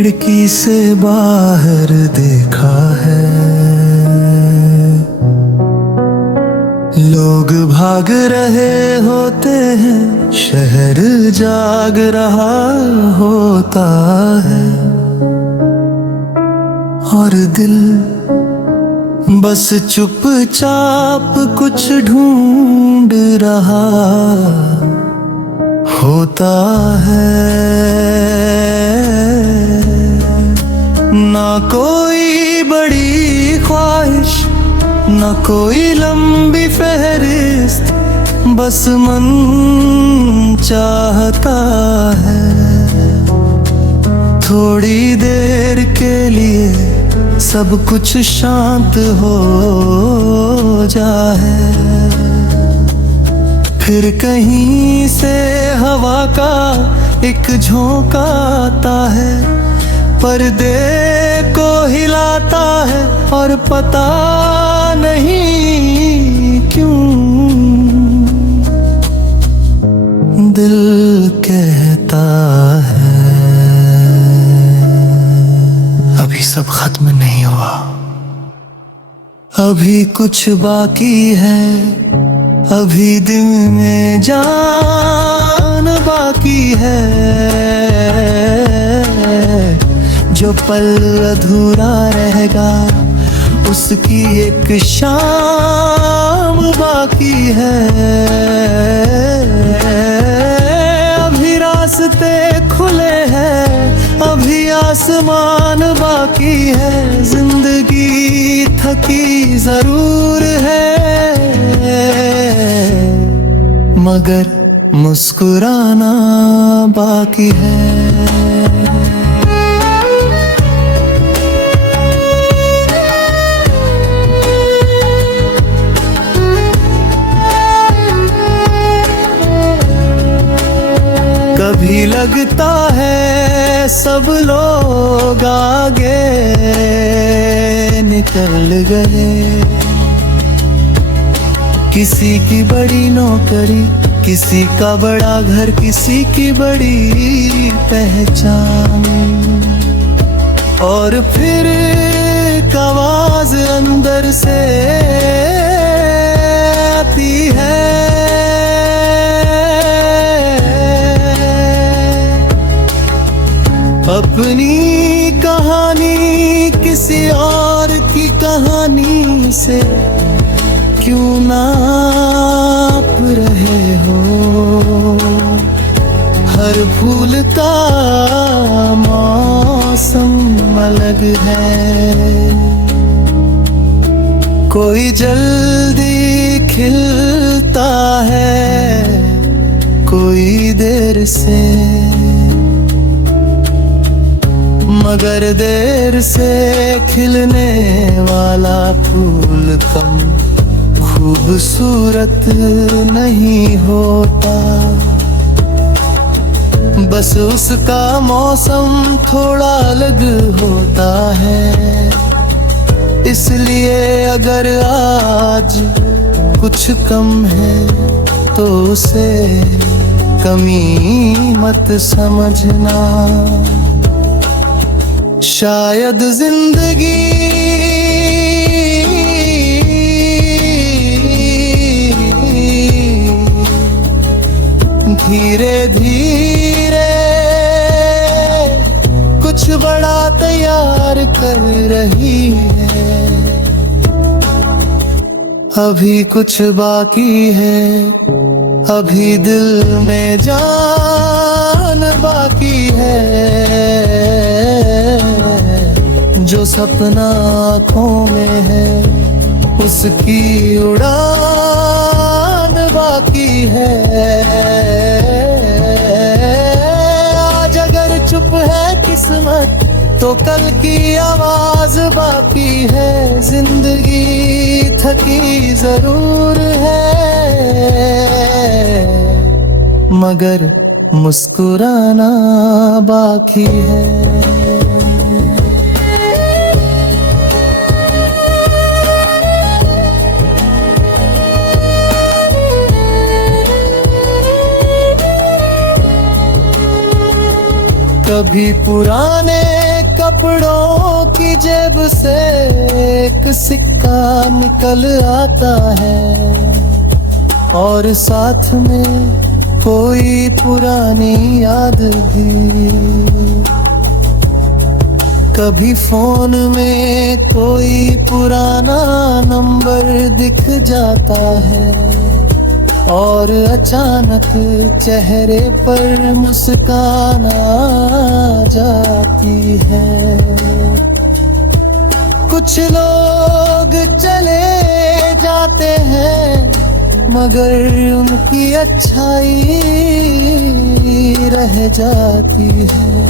खिड़की से बाहर देखा है, लोग भाग रहे होते हैं, शहर जाग रहा होता है, और दिल बस चुपचाप कुछ ढूंढ रहा होता है। ना कोई बड़ी ख्वाहिश, ना कोई लंबी फहरिस्त, बस मन चाहता है थोड़ी देर के लिए सब कुछ शांत हो जाए। फिर कहीं से हवा का एक झोंका आता है, पर्दे को हिलाता है, और पता नहीं क्यों दिल कहता है अभी सब खत्म नहीं हुआ, अभी कुछ बाकी है, अभी दिल में जान बाकी है। जो पल अधूरा रहेगा उसकी एक शाम बाकी है। अभी रास्ते खुले हैं, अभी आसमान बाकी है, जिंदगी थकी जरूर है, मगर मुस्कुराना बाकी है। कभी लगता है सब लोग आगे निकल गए, किसी की बड़ी नौकरी, किसी का बड़ा घर, किसी की बड़ी पहचान, और फिर एक आवाज अंदर से आती है, अपनी कहानी किसी और की कहानी से क्यों नाप रहे हो। हर फूल का मौसम अलग है, कोई जल्दी खिलता है, कोई देर से, मगर देर से खिलने वाला फूल कम खूबसूरत नहीं होता, बस उसका मौसम थोड़ा अलग होता है। इसलिए अगर आज कुछ कम है तो उसे कमी मत समझना, शायद जिंदगी धीरे धीरे कुछ बड़ा तैयार कर रही है, अभी कुछ बाकी है, अभी दिल में जान बाकी है, जो सपना आँखों में है उसकी उड़ान बाकी है। आज अगर चुप है किस्मत तो कल की आवाज बाकी है, जिंदगी थकी जरूर है, मगर मुस्कुराना बाकी है। कभी पुराने कपड़ों की जेब से एक सिक्का निकल आता है और साथ में कोई पुरानी याद भी। कभी फोन में कोई पुराना नंबर दिख जाता है और अचानक चेहरे पर मुस्कान आ जाती है। कुछ लोग चले जाते हैं मगर उनकी अच्छाई रह जाती है।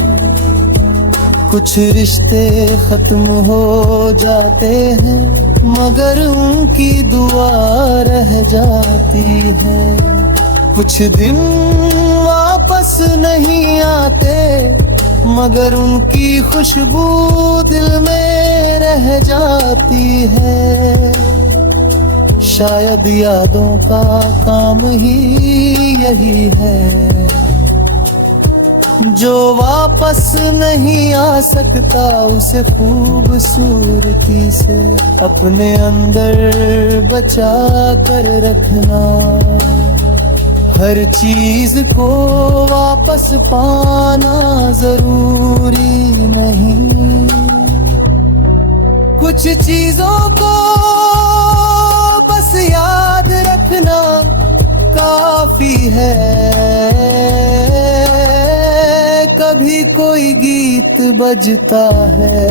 कुछ रिश्ते खत्म हो जाते हैं मगर उनकी दुआ रह जाती है। कुछ दिन वापस नहीं आते मगर उनकी खुशबू दिल में रह जाती है। शायद यादों का काम ही यही है, जो वापस नहीं आ सकता उसे खूबसूरती से अपने अंदर बचा कर रखना। हर चीज को वापस पाना जरूरी नहीं, कुछ चीजों को बस याद रखना काफी है। कभी कोई गीत बजता है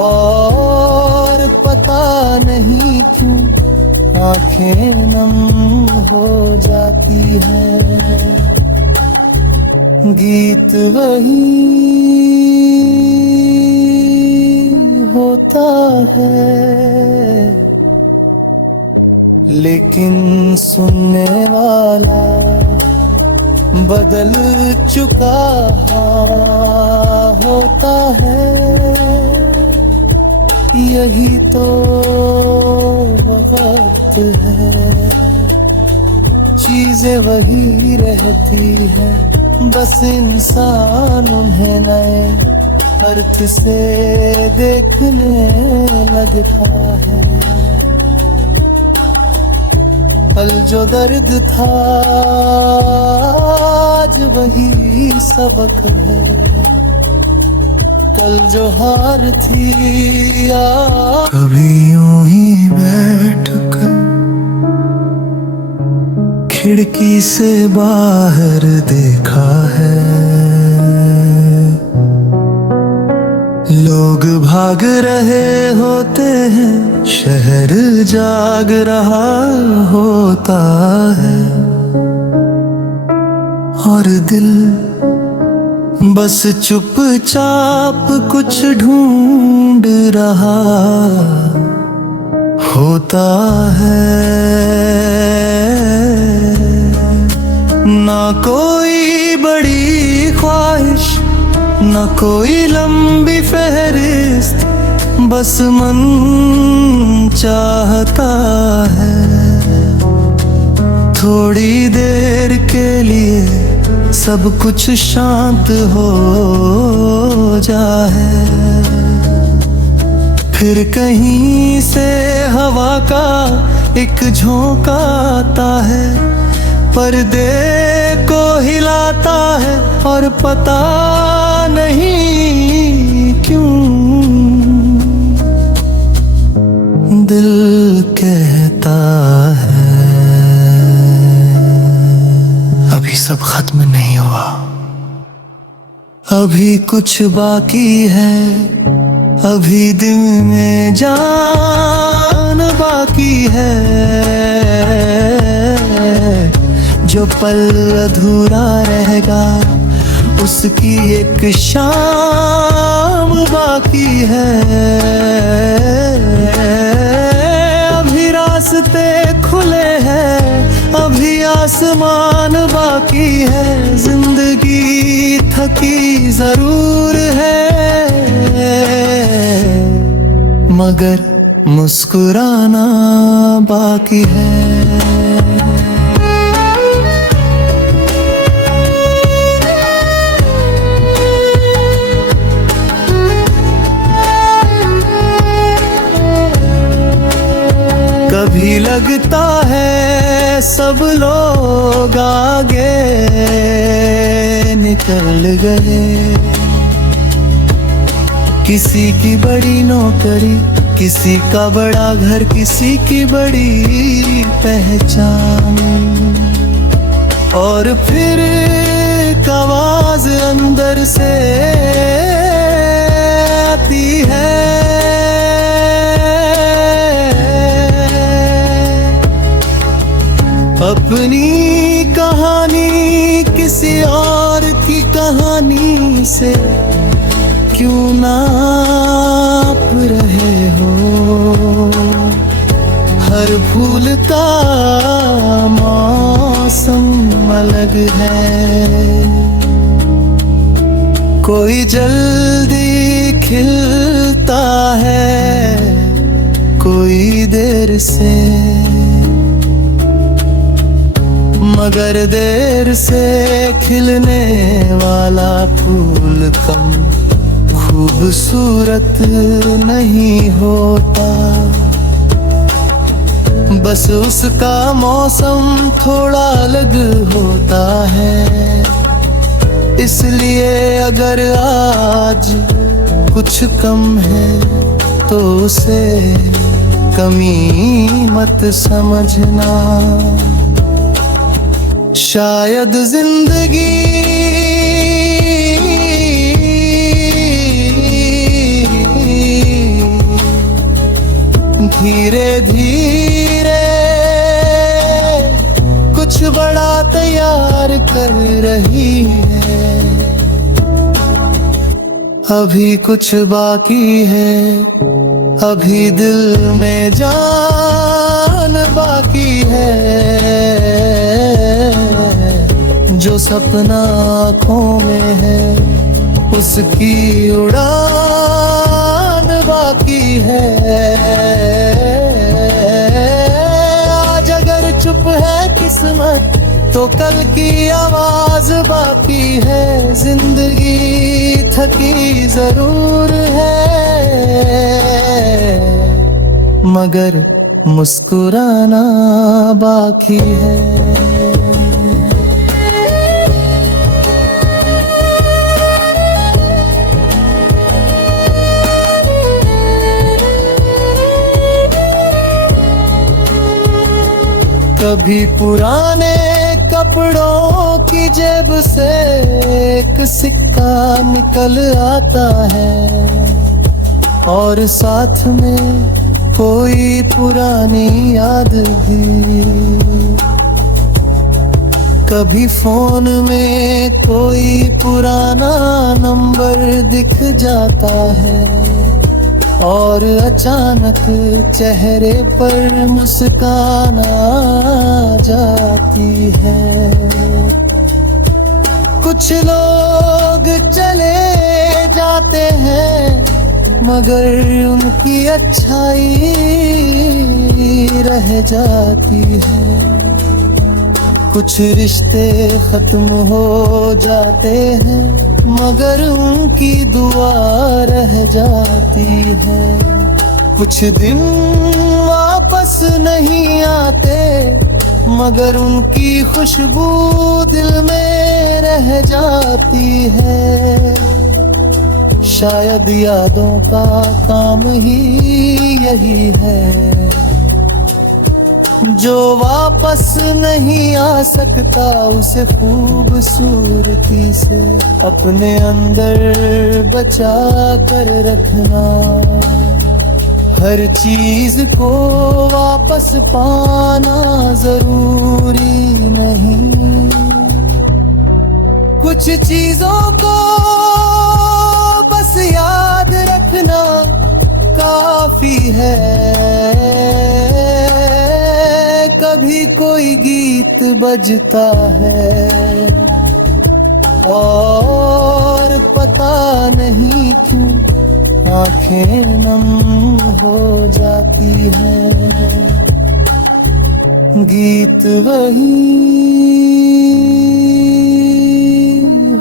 और पता नहीं क्यों आंखें नम हो जाती है। गीत वही होता है लेकिन सुनने वाला बदल चुका होता है। यही तो वक्त है, चीजें वही रहती है, बस इंसान उन्हें नए अर्थ से देखने लगता है। कल जो दर्द था आज वही सबक है, कल जो हार थी कभी यूं ही बैठ कर खिड़की से बाहर देखा है। लोग भाग रहे होते हैं, शहर जाग रहा होता है और दिल बस चुपचाप कुछ ढूंढ रहा होता है। ना कोई बड़ी ख्वाहिश, ना कोई लंबी फहरिस्त, बस मन चाहता है थोड़ी देर के लिए सब कुछ शांत हो जाए। फिर कहीं से हवा का एक झोंका आता है, पर्दे को हिलाता है और पता नहीं क्यों दिल कहता है अभी सब खत्म नहीं हुआ, अभी कुछ बाकी है, अभी दिल में जान बाकी है। जो पल अधूरा रहेगा उसकी एक शाम बाकी है। अभी रास्ते खुले हैं, अभी आसमान बाकी है, जिंदगी थकी जरूर है मगर मुस्कुराना बाकी है। कभी लगता है सब लोग आगे निकल गए, किसी की बड़ी नौकरी, किसी का बड़ा घर, किसी की बड़ी पहचान। और फिर एक आवाज अंदर से आती है, अपनी कहानी किसी और की कहानी से क्यों नाप रहे हो। हर फूल का मौसम अलग है, कोई जल्दी खिलता है, कोई देर से, मगर देर से खिलने वाला फूल कम खूबसूरत नहीं होता, बस उसका मौसम थोड़ा अलग होता है। इसलिए अगर आज कुछ कम है तो उसे कमी मत समझना। शायद जिंदगी धीरे धीरे कुछ बड़ा तैयार कर रही है, अभी कुछ बाकी है, अभी दिल में जान बाकी है, जो सपना आँखों में है उसकी उड़ान बाकी है। आज अगर चुप है किस्मत तो कल की आवाज बाकी है, जिंदगी थकी जरूर है मगर मुस्कुराना बाकी है। कभी पुराने कपड़ों की जेब से एक सिक्का निकल आता है और साथ में कोई पुरानी याद भी। कभी फोन में कोई पुराना नंबर दिख जाता है और अचानक चेहरे पर मुस्कान आ जाती है। कुछ लोग चले जाते हैं मगर उनकी अच्छाई रह जाती है। कुछ रिश्ते खत्म हो जाते हैं मगर उनकी दुआ रह जाती है। कुछ दिन वापस नहीं आते मगर उनकी खुशबू दिल में रह जाती है। शायद यादों का काम ही यही है, जो वापस नहीं आ सकता उसे खूबसूरती से अपने अंदर बचा कर रखना। हर चीज को वापस पाना जरूरी नहीं, कुछ चीजों को बस याद रखना काफी है। कभी कोई गीत बजता है और पता नहीं क्यों आंखें नम हो जाती है। गीत वही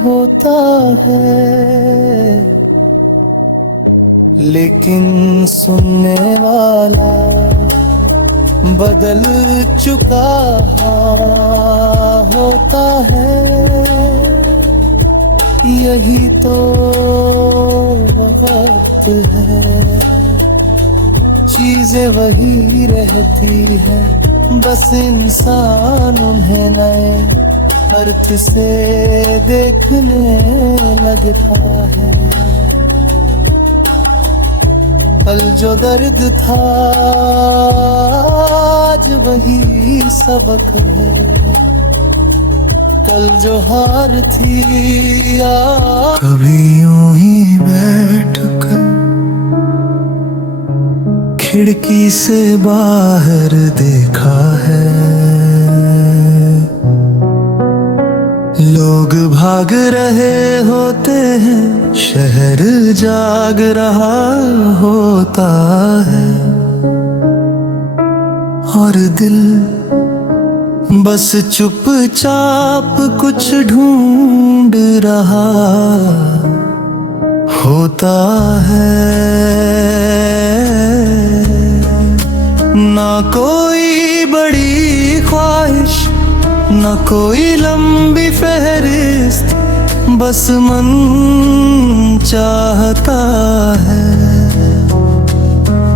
होता है लेकिन सुनने वाला बदल चुका होता है। यही तो वक्त है, चीजें वही रहती है, बस इंसान उन्हें नए अर्थ से देखने लगता है। कल जो दर्द था आज वही सबक है, कल जो हार थी कभी यूं ही बैठकर खिड़की से बाहर देखा है। लोग भाग रहे होते हैं, शहर जाग रहा होता है, और दिल बस चुपचाप कुछ ढूंढ रहा होता है। ना कोई बड़ी ख्वाहिश, ना कोई लंबी फहरिस्त, बस मन चाहता है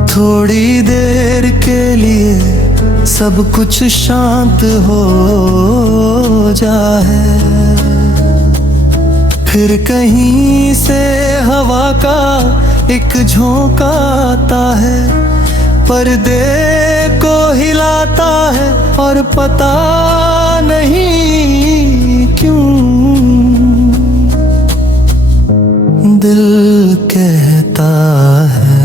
थोड़ी देर के लिए सब कुछ शांत हो जाए। फिर कहीं से हवा का एक झोंका आता है, पर्दे को हिलाता है, और पता नहीं क्यों दिल कहता है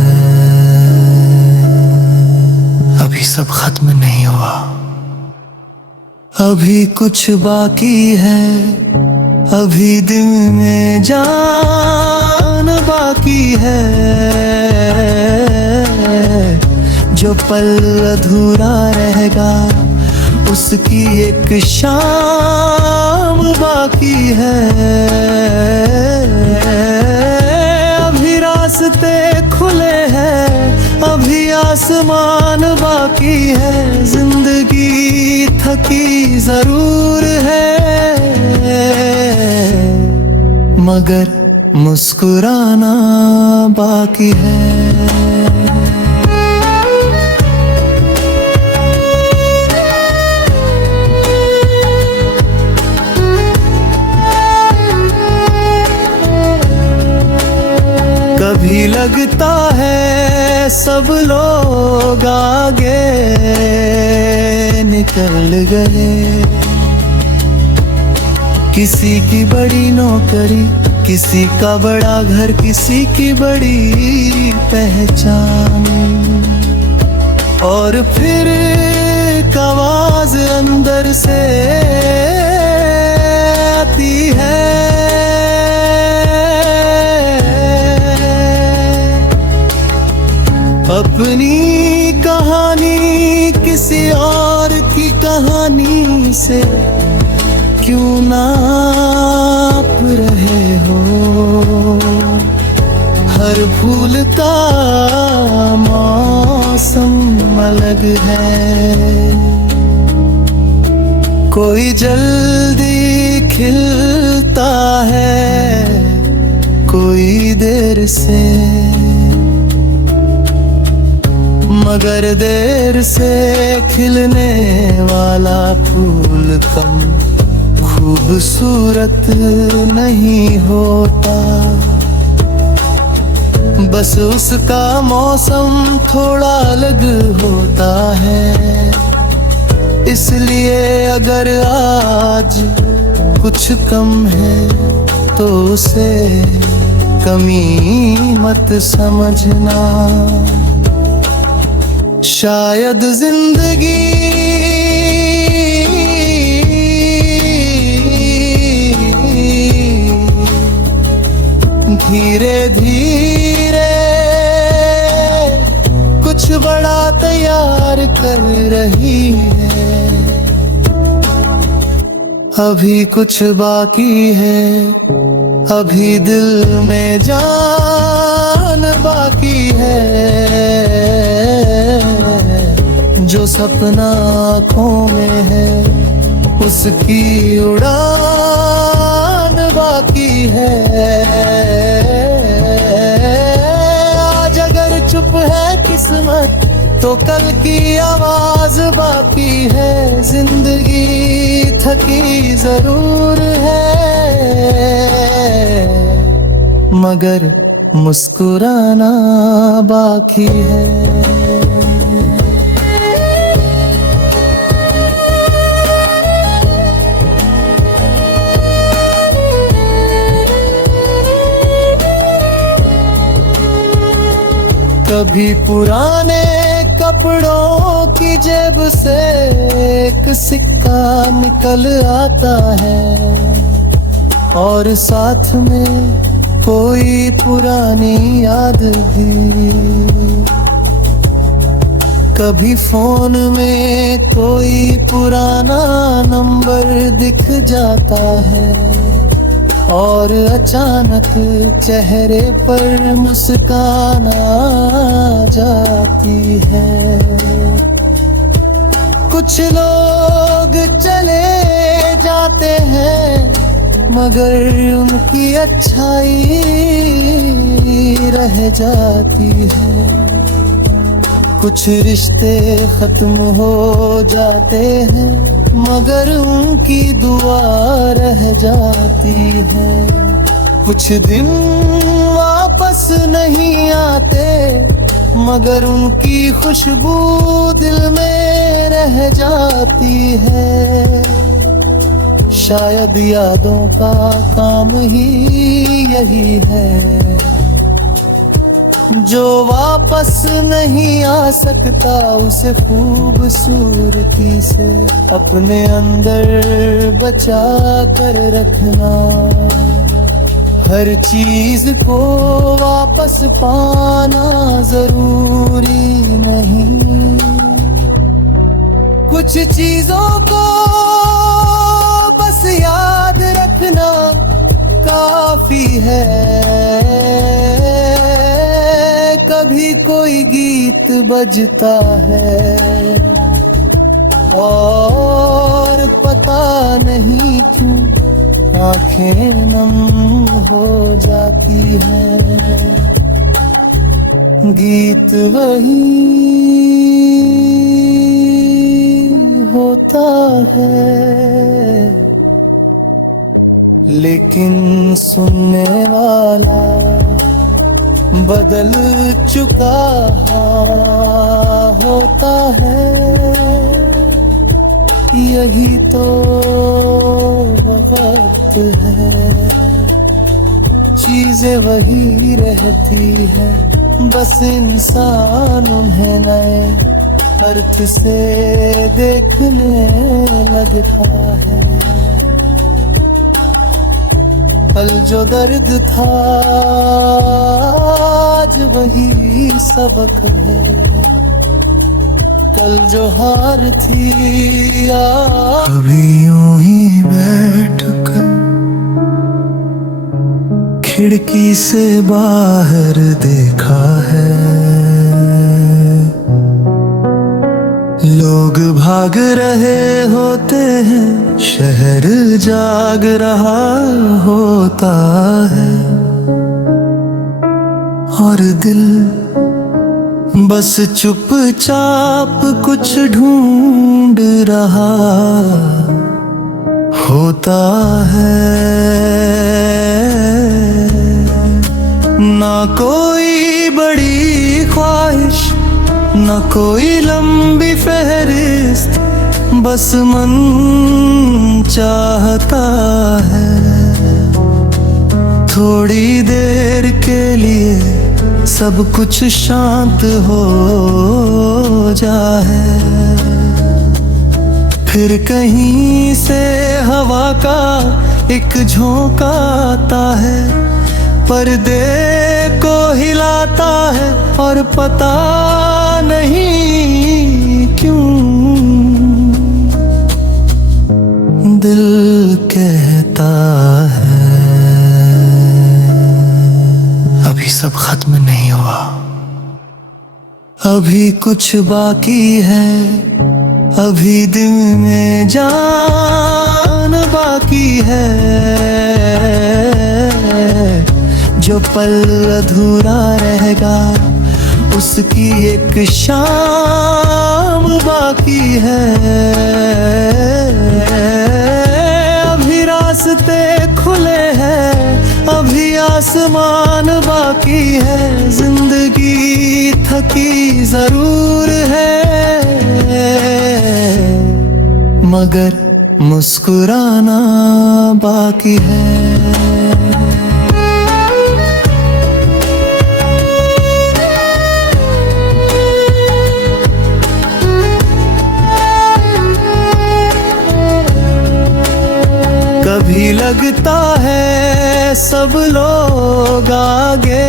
अभी सब खत्म नहीं हुआ, अभी कुछ बाकी है, अभी दिल में जान बाकी है। जो पल अधूरा रहेगा उसकी एक शाम बाकी है। अभी रास्ते खुले हैं, अभी आसमान बाकी है, जिंदगी थकी जरूर है, मगर मुस्कुराना बाकी है। कभी लगता है सब लोग आगे निकल गए, किसी की बड़ी नौकरी, किसी का बड़ा घर, किसी की बड़ी पहचान, और फिर एक आवाज अंदर से आती है, अपनी कहानी किसी और की कहानी से क्यों नाप रहे हो। हर फूल का मौसम अलग है, कोई जल्दी खिलता है, कोई देर से, मगर देर से खिलने वाला फूल कम खूबसूरत नहीं होता, बस उसका मौसम थोड़ा अलग होता है। इसलिए अगर आज कुछ कम है तो उसे कमी मत समझना, शायद जिंदगी धीरे धीरे कुछ बड़ा तैयार कर रही है। अभी कुछ बाकी है, अभी दिल में जान बाकी है, जो सपना आँखों में है उसकी उड़ान बाकी है। आज अगर चुप है किस्मत तो कल की आवाज बाकी है। जिंदगी थकी जरूर है मगर मुस्कुराना बाकी है। कभी पुराने कपड़ों की जेब से एक सिक्का निकल आता है और साथ में कोई पुरानी याद भी। कभी फोन में कोई पुराना नंबर दिख जाता है और अचानक चेहरे पर मुस्कान आ जाती है। कुछ लोग चले जाते हैं मगर उनकी अच्छाई रह जाती है। कुछ रिश्ते खत्म हो जाते हैं मगर उनकी दुआ रह जाती है। कुछ दिन वापस नहीं आते मगर उनकी खुशबू दिल में रह जाती है। शायद यादों का काम ही यही है जो वापस नहीं आ सकता उसे खूबसूरती से अपने अंदर बचा कर रखना। हर चीज को वापस पाना जरूरी नहीं, कुछ चीजों को बस याद रखना काफी है। कभी कोई गीत बजता है और पता नहीं क्यों आंखें नम हो जाती है। गीत वही होता है लेकिन सुनने वाला बदल चुका होता है। यही तो वक्त है, चीजें वही रहती है, बस इंसान उन्हें नए अर्थ से देखने लगता है। कल जो दर्द था आज वही सबक है, कल जो हार थी कभी यूं ही बैठकर खिड़की से बाहर देखा है। लोग भाग रहे होते हैं, शहर जाग रहा होता है और दिल बस चुपचाप कुछ ढूंढ रहा होता है। ना कोई बड़ी ख्वाहिश, ना कोई लंबी फहरिस्त, बस मन चाहता है थोड़ी देर के लिए सब कुछ शांत हो जाए। फिर कहीं से हवा का एक झोंका आता है, पर्दे को हिलाता है और पता नहीं क्यों दिल कहता है अभी सब खत्म नहीं हुआ, अभी कुछ बाकी है, अभी दिल में जान बाकी है। जो पल अधूरा रहेगा उसकी एक शाम बाकी है। अभी रास्ते खुले हैं, अभी आसमान बाकी है। जिंदगी थकी जरूर है, मगर मुस्कुराना बाकी है। कभी लगता है सब लोग आगे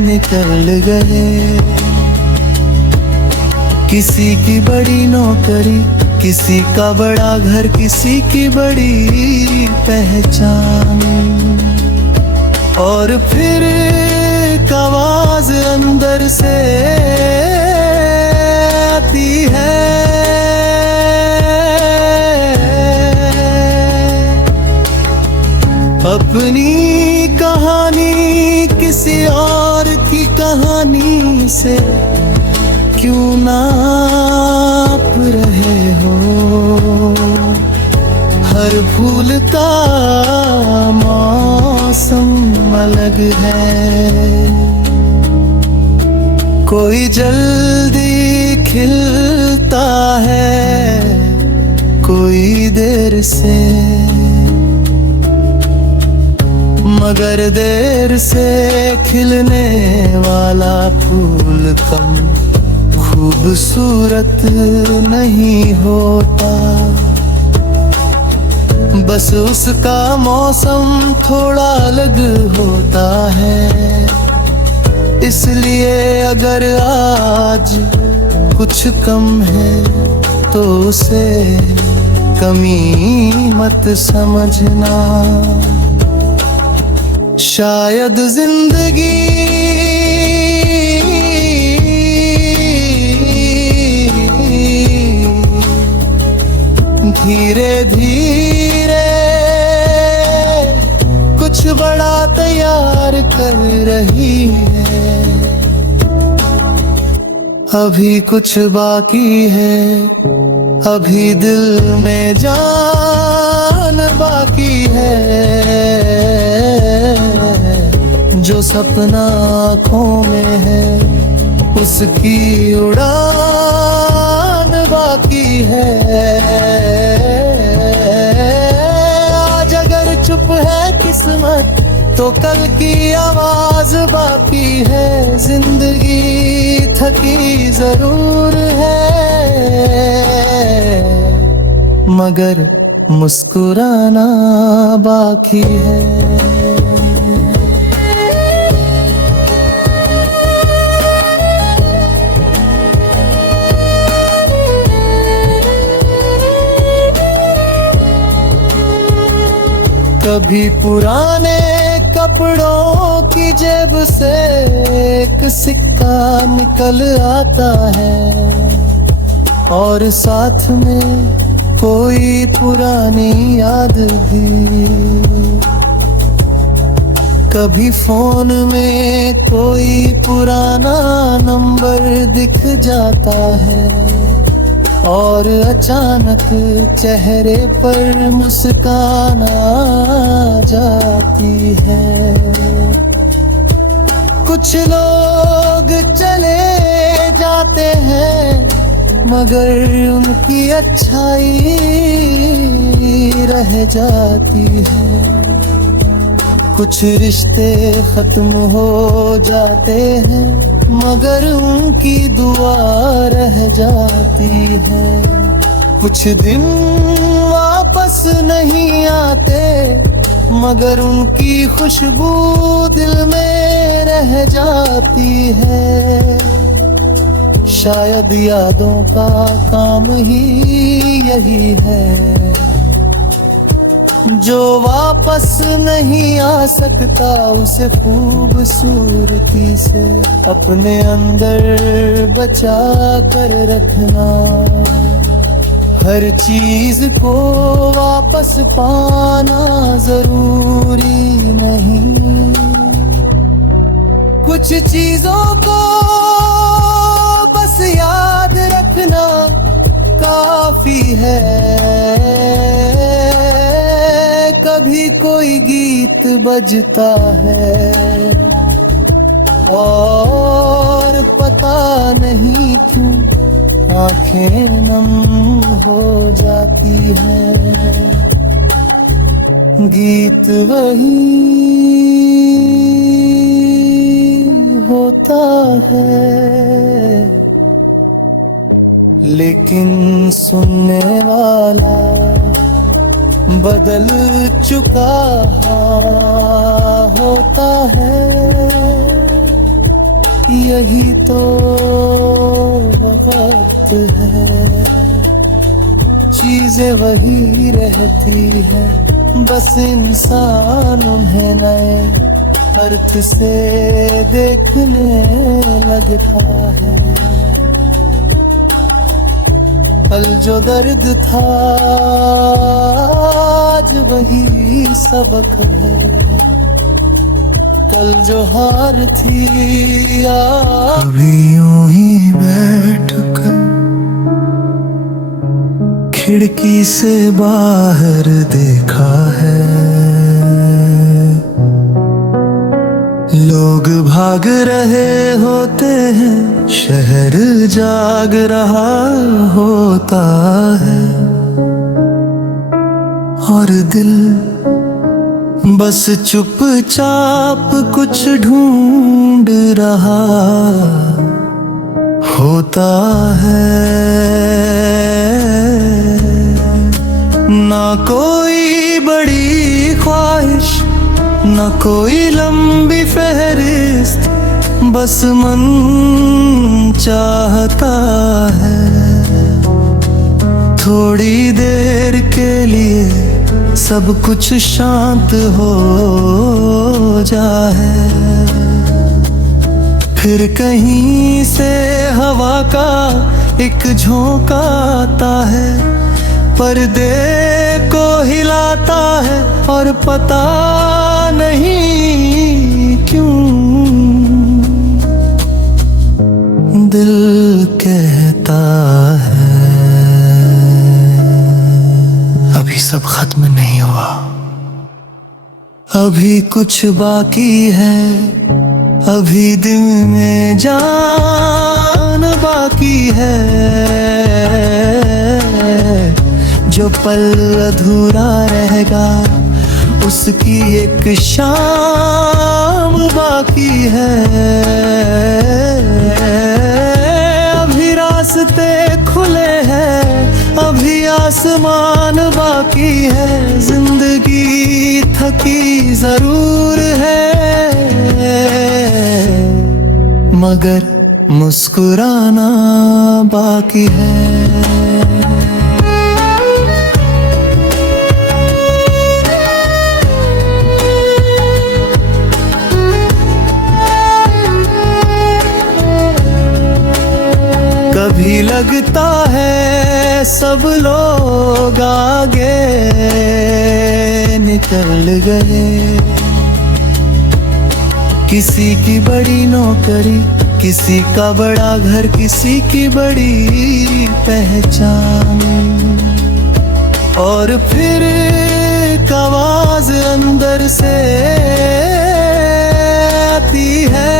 निकल गए। किसी की बड़ी नौकरी, किसी का बड़ा घर, किसी की बड़ी पहचान। और फिर एक आवाज अंदर से आती है, अपनी कहानी किसी और की कहानी से क्यों नाप रहे हो। हर फूल का मौसम अलग है, कोई जल्दी खिलता है, कोई देर से। मगर देर से खिलने वाला फूल कम खूबसूरत नहीं होता। बस उसका मौसम थोड़ा अलग होता है। इसलिए अगर आज कुछ कम है तो उसे कमी मत समझना। शायद जिंदगी धीरे धीरे कुछ बड़ा तैयार कर रही है। अभी कुछ बाकी है, अभी दिल में जान बाकी है। जो सपना आँखों में है उसकी उड़ान बाकी है। आज अगर चुप है किस्मत तो कल की आवाज बाकी है। जिंदगी थकी जरूर है, मगर मुस्कुराना बाकी है। कभी पुराने कपड़ों की जेब से एक सिक्का निकल आता है, और साथ में कोई पुरानी याद भी। कभी फोन में कोई पुराना नंबर दिख जाता है, और अचानक चेहरे पर मुस्कान आ जाती है। कुछ लोग चले जाते हैं मगर उनकी अच्छाई रह जाती है। कुछ रिश्ते खत्म हो जाते हैं मगर उनकी दुआ रह जाती है। कुछ दिन वापस नहीं आते मगर उनकी खुशबू दिल में रह जाती है। शायद यादों का काम ही यही है, जो वापस नहीं आ सकता उसे खूबसूरती से अपने अंदर बचा कर रखना। हर चीज को वापस पाना जरूरी नहीं, कुछ चीजों को बस याद रखना काफी है। कभी कोई गीत बजता है और पता नहीं क्यों आंखें नम हो जाती है। गीत वही होता है लेकिन सुनने वाला बदल चुका होता है। यही तो वक्त है, चीजें वही रहती है, बस इंसान उन्हें नए अर्थ से देखने लगता है। कल जो दर्द था आज वही सबक है, कल जो हार थी कभी यूं ही बैठ कर खिड़की से बाहर देखा है। लोग भाग रहे होते हैं, शहर जाग रहा होता है और दिल बस चुपचाप कुछ ढूंढ रहा होता है। ना कोई बड़ी ख्वाहिश, ना कोई लंबी फहरिस्त, बस मन चाहता है थोड़ी देर के लिए सब कुछ शांत हो जाए। फिर कहीं से हवा का एक झोंका आता है, पर्दे को हिलाता है और पता नहीं क्यों दिल कहता है अभी सब खत्म नहीं हुआ, अभी कुछ बाकी है, अभी दिल में जान बाकी है। जो पल अधूरा रहेगा उसकी एक शाम बाकी है। अभी रास्ते खुले हैं, अभी आसमान बाकी है, जिंदगी थकी जरूर है मगर मुस्कुराना बाकी है। कभी लगता है सब लोग आगे निकल गए, किसी की बड़ी नौकरी, किसी का बड़ा घर, किसी की बड़ी पहचान, और फिर एक आवाज अंदर से आती है,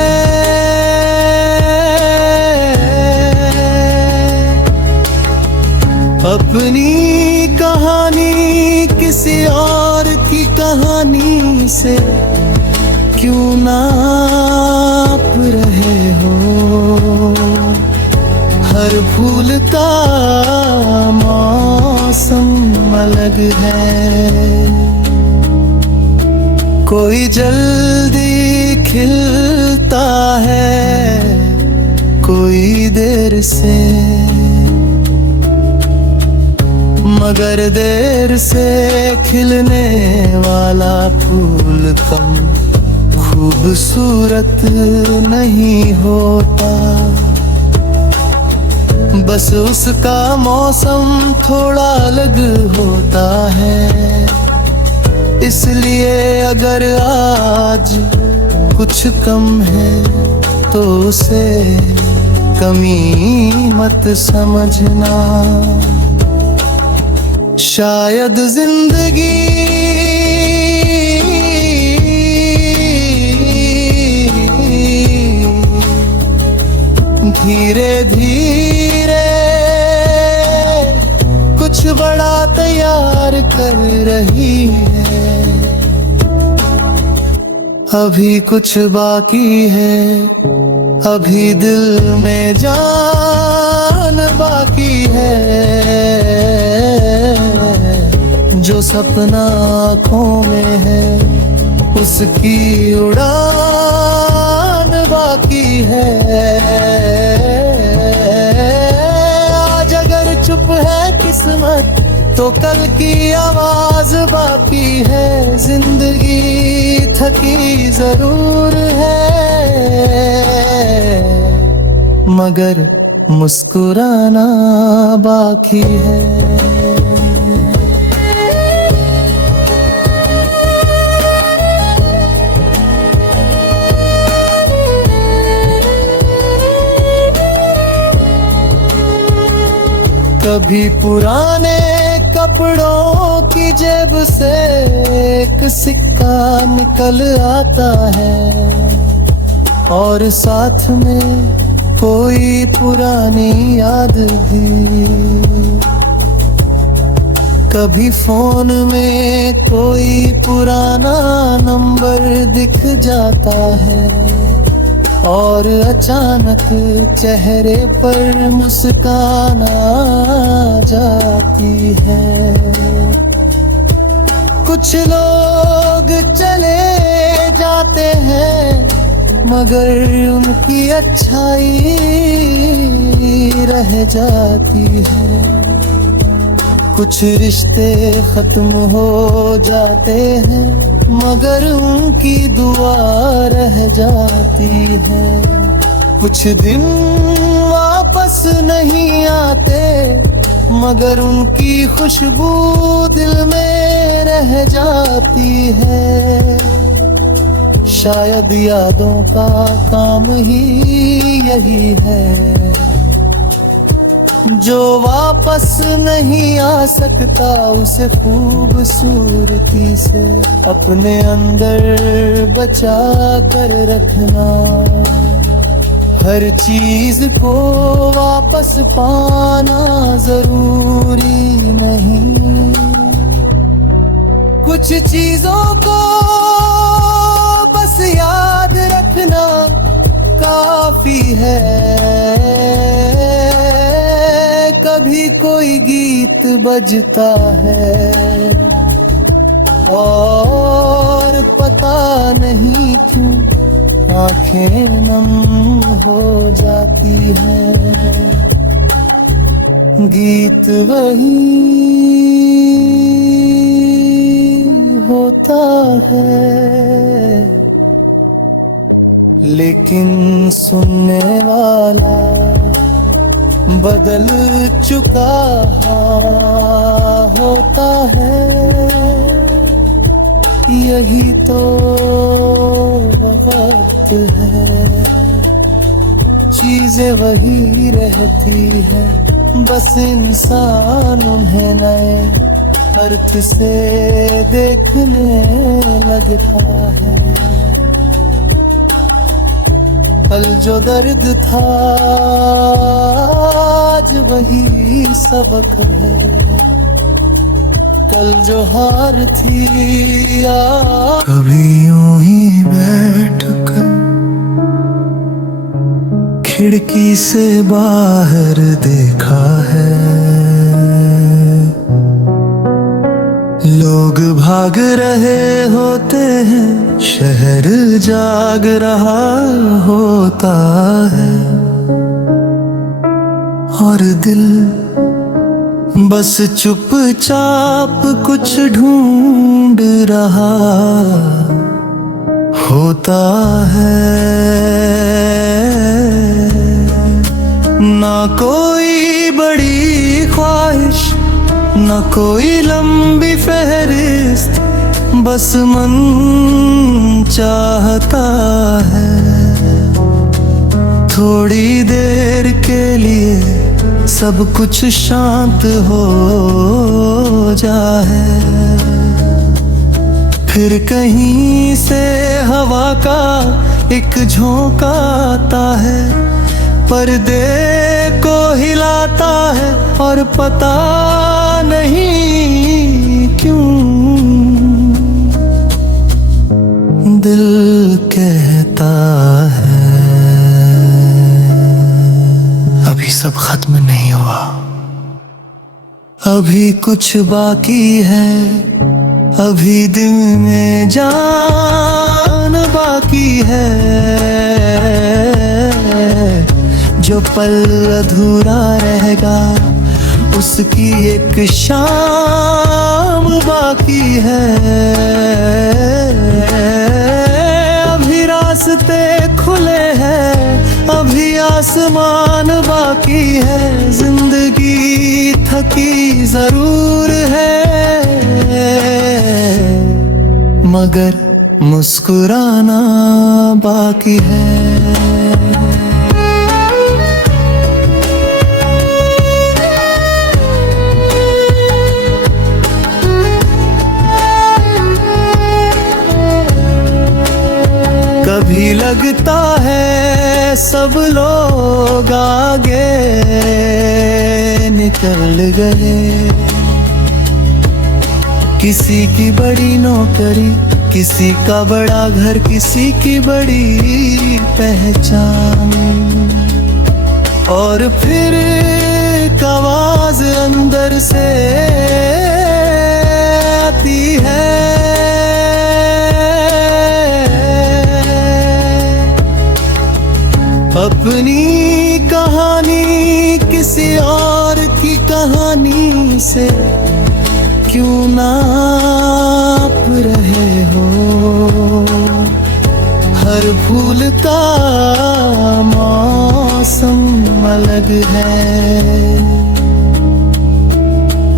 अपनी कहानी किसी और की कहानी से क्यों नाप रहे हो। हर फूल का मौसम अलग है, कोई जल्दी खिलता है, कोई देर से, मगर मगर देर से खिलने वाला फूल कम खूबसूरत नहीं होता। बस उसका मौसम थोड़ा अलग होता है। इसलिए अगर आज कुछ कम है तो उसे कमी मत समझना। शायद जिंदगी धीरे धीरे कुछ बड़ा तैयार कर रही है। अभी कुछ बाकी है, अभी दिल में जान बाकी है। जो सपना आँखों में है उसकी उड़ान बाकी है। आज अगर चुप है किस्मत तो कल की आवाज बाकी है। जिंदगी थकी जरूर है मगर मुस्कुराना बाकी है। कभी पुराने कपड़ों की जेब से एक सिक्का निकल आता है और साथ में कोई पुरानी याद भी। कभी फोन में कोई पुराना नंबर दिख जाता है और अचानक चेहरे पर मुस्कान आ जाती है। कुछ लोग चले जाते हैं मगर उनकी अच्छाई रह जाती है। कुछ रिश्ते खत्म हो जाते हैं मगर उनकी दुआ रह जाती है। कुछ दिन वापस नहीं आते मगर उनकी खुशबू दिल में रह जाती है। शायद यादों का काम ही यही है जो वापस नहीं आ सकता उसे खूबसूरती से अपने अंदर बचा कर रखना। हर चीज को वापस पाना जरूरी नहीं, कुछ चीजों को बस याद रखना काफी है। कभी कोई गीत बजता है और पता नहीं क्यों आंखें नम हो जाती है। गीत वही होता है लेकिन सुनने वाला बदल चुका होता है। यही तो वक्त है, चीजें वही रहती है, बस इंसान उन्हें नए अर्थ से देखने लगता है। कल जो दर्द था आज वही सबक है, कल जो हार थी कभी यूं ही बैठ कर खिड़की से बाहर देखा है। लोग भाग रहे होते हैं, शहर जाग रहा होता है और दिल बस चुपचाप कुछ ढूंढ रहा होता है। ना कोई बड़ी ख्वाहिश, ना कोई लंबी फहरिस्त, बस मन चाहता है थोड़ी देर के लिए सब कुछ शांत हो जाए। फिर कहीं से हवा का एक झोंका आता है, पर्दे को हिलाता है और पता नहीं क्यों दिल कहता है अभी सब खत्म नहीं हुआ, अभी कुछ बाकी है, अभी दिल में जान बाकी है। जो पल अधूरा रहेगा उसकी एक शाम बाकी है। अभी रास्ते खुले हैं, अभी आसमान बाकी है, जिंदगी थकी जरूर है मगर मुस्कुराना बाकी है। कभी लगता है सब लोग आगे निकल गए, किसी की बड़ी नौकरी, किसी का बड़ा घर, किसी की बड़ी पहचान, और फिर एक आवाज अंदर से आती है, अपनी कहानी किसी और की कहानी से क्यों नाप रहे हो। हर फूल का मौसम अलग है,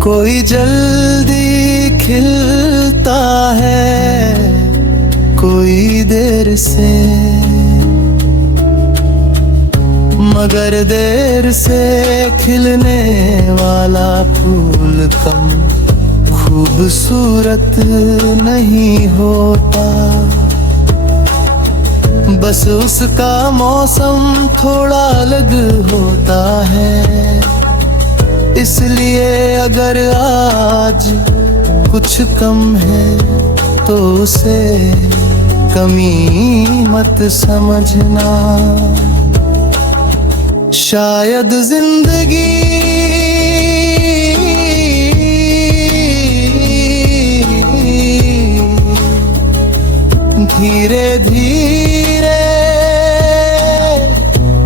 कोई जल्दी खिलता है, कोई देर से, मगर देर से खिलने वाला फूल कम खूबसूरत नहीं होता, बस उसका मौसम थोड़ा अलग होता है। इसलिए अगर आज कुछ कम है तो उसे कमी मत समझना, शायद जिंदगी धीरे धीरे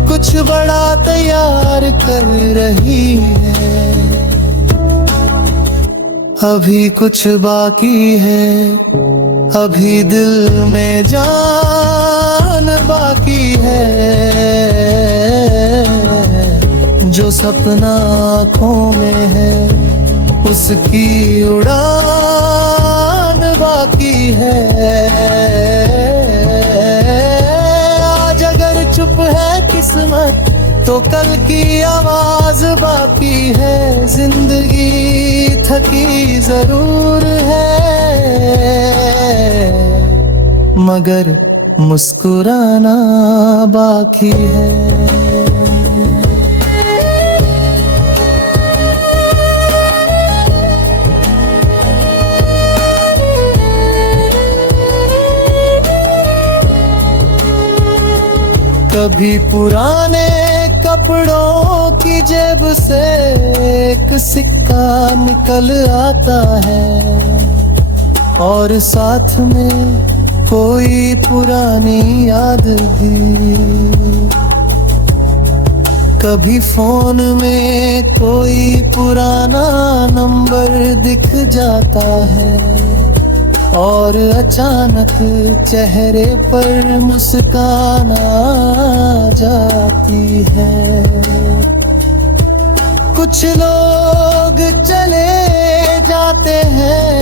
कुछ बड़ा तैयार कर रही है। अभी कुछ बाकी है, अभी दिल में जान बाकी है, जो सपना आँखों में है उसकी उड़ान बाकी है। आज अगर चुप है किस्मत तो कल की आवाज बाकी है, जिंदगी थकी जरूर है मगर मुस्कुराना बाकी है। कभी पुराने कपड़ों की जेब से एक सिक्का निकल आता है और साथ में कोई पुरानी याद भी। कभी फोन में कोई पुराना नंबर दिख जाता है और अचानक चेहरे पर मुस्कान आ जाती है। कुछ लोग चले जाते हैं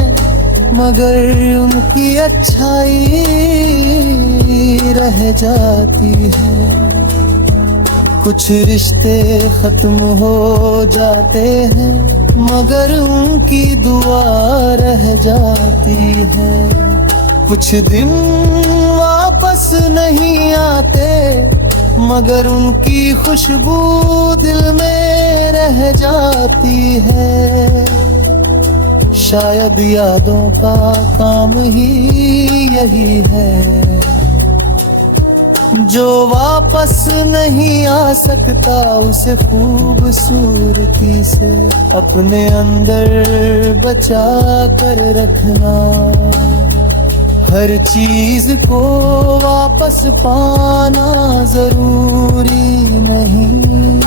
मगर उनकी अच्छाई रह जाती है। कुछ रिश्ते खत्म हो जाते हैं मगर उनकी दुआ रह जाती है। कुछ दिन वापस नहीं आते मगर उनकी खुशबू दिल में रह जाती है। शायद यादों का काम ही यही है, जो वापस नहीं आ सकता उसे खूबसूरती से अपने अंदर बचा कर रखना। हर चीज को वापस पाना जरूरी नहीं,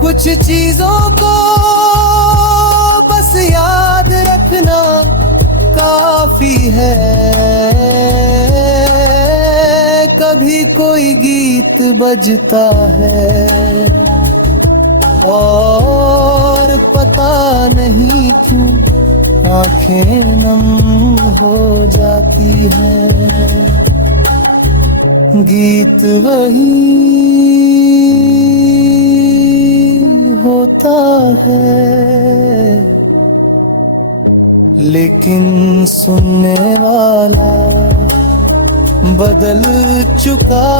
कुछ चीजों को बस याद रखना काफी है। कभी कोई गीत बजता है और पता नहीं क्यों आंखें नम हो जाती है। गीत वही होता है लेकिन सुनने वाला बदल चुका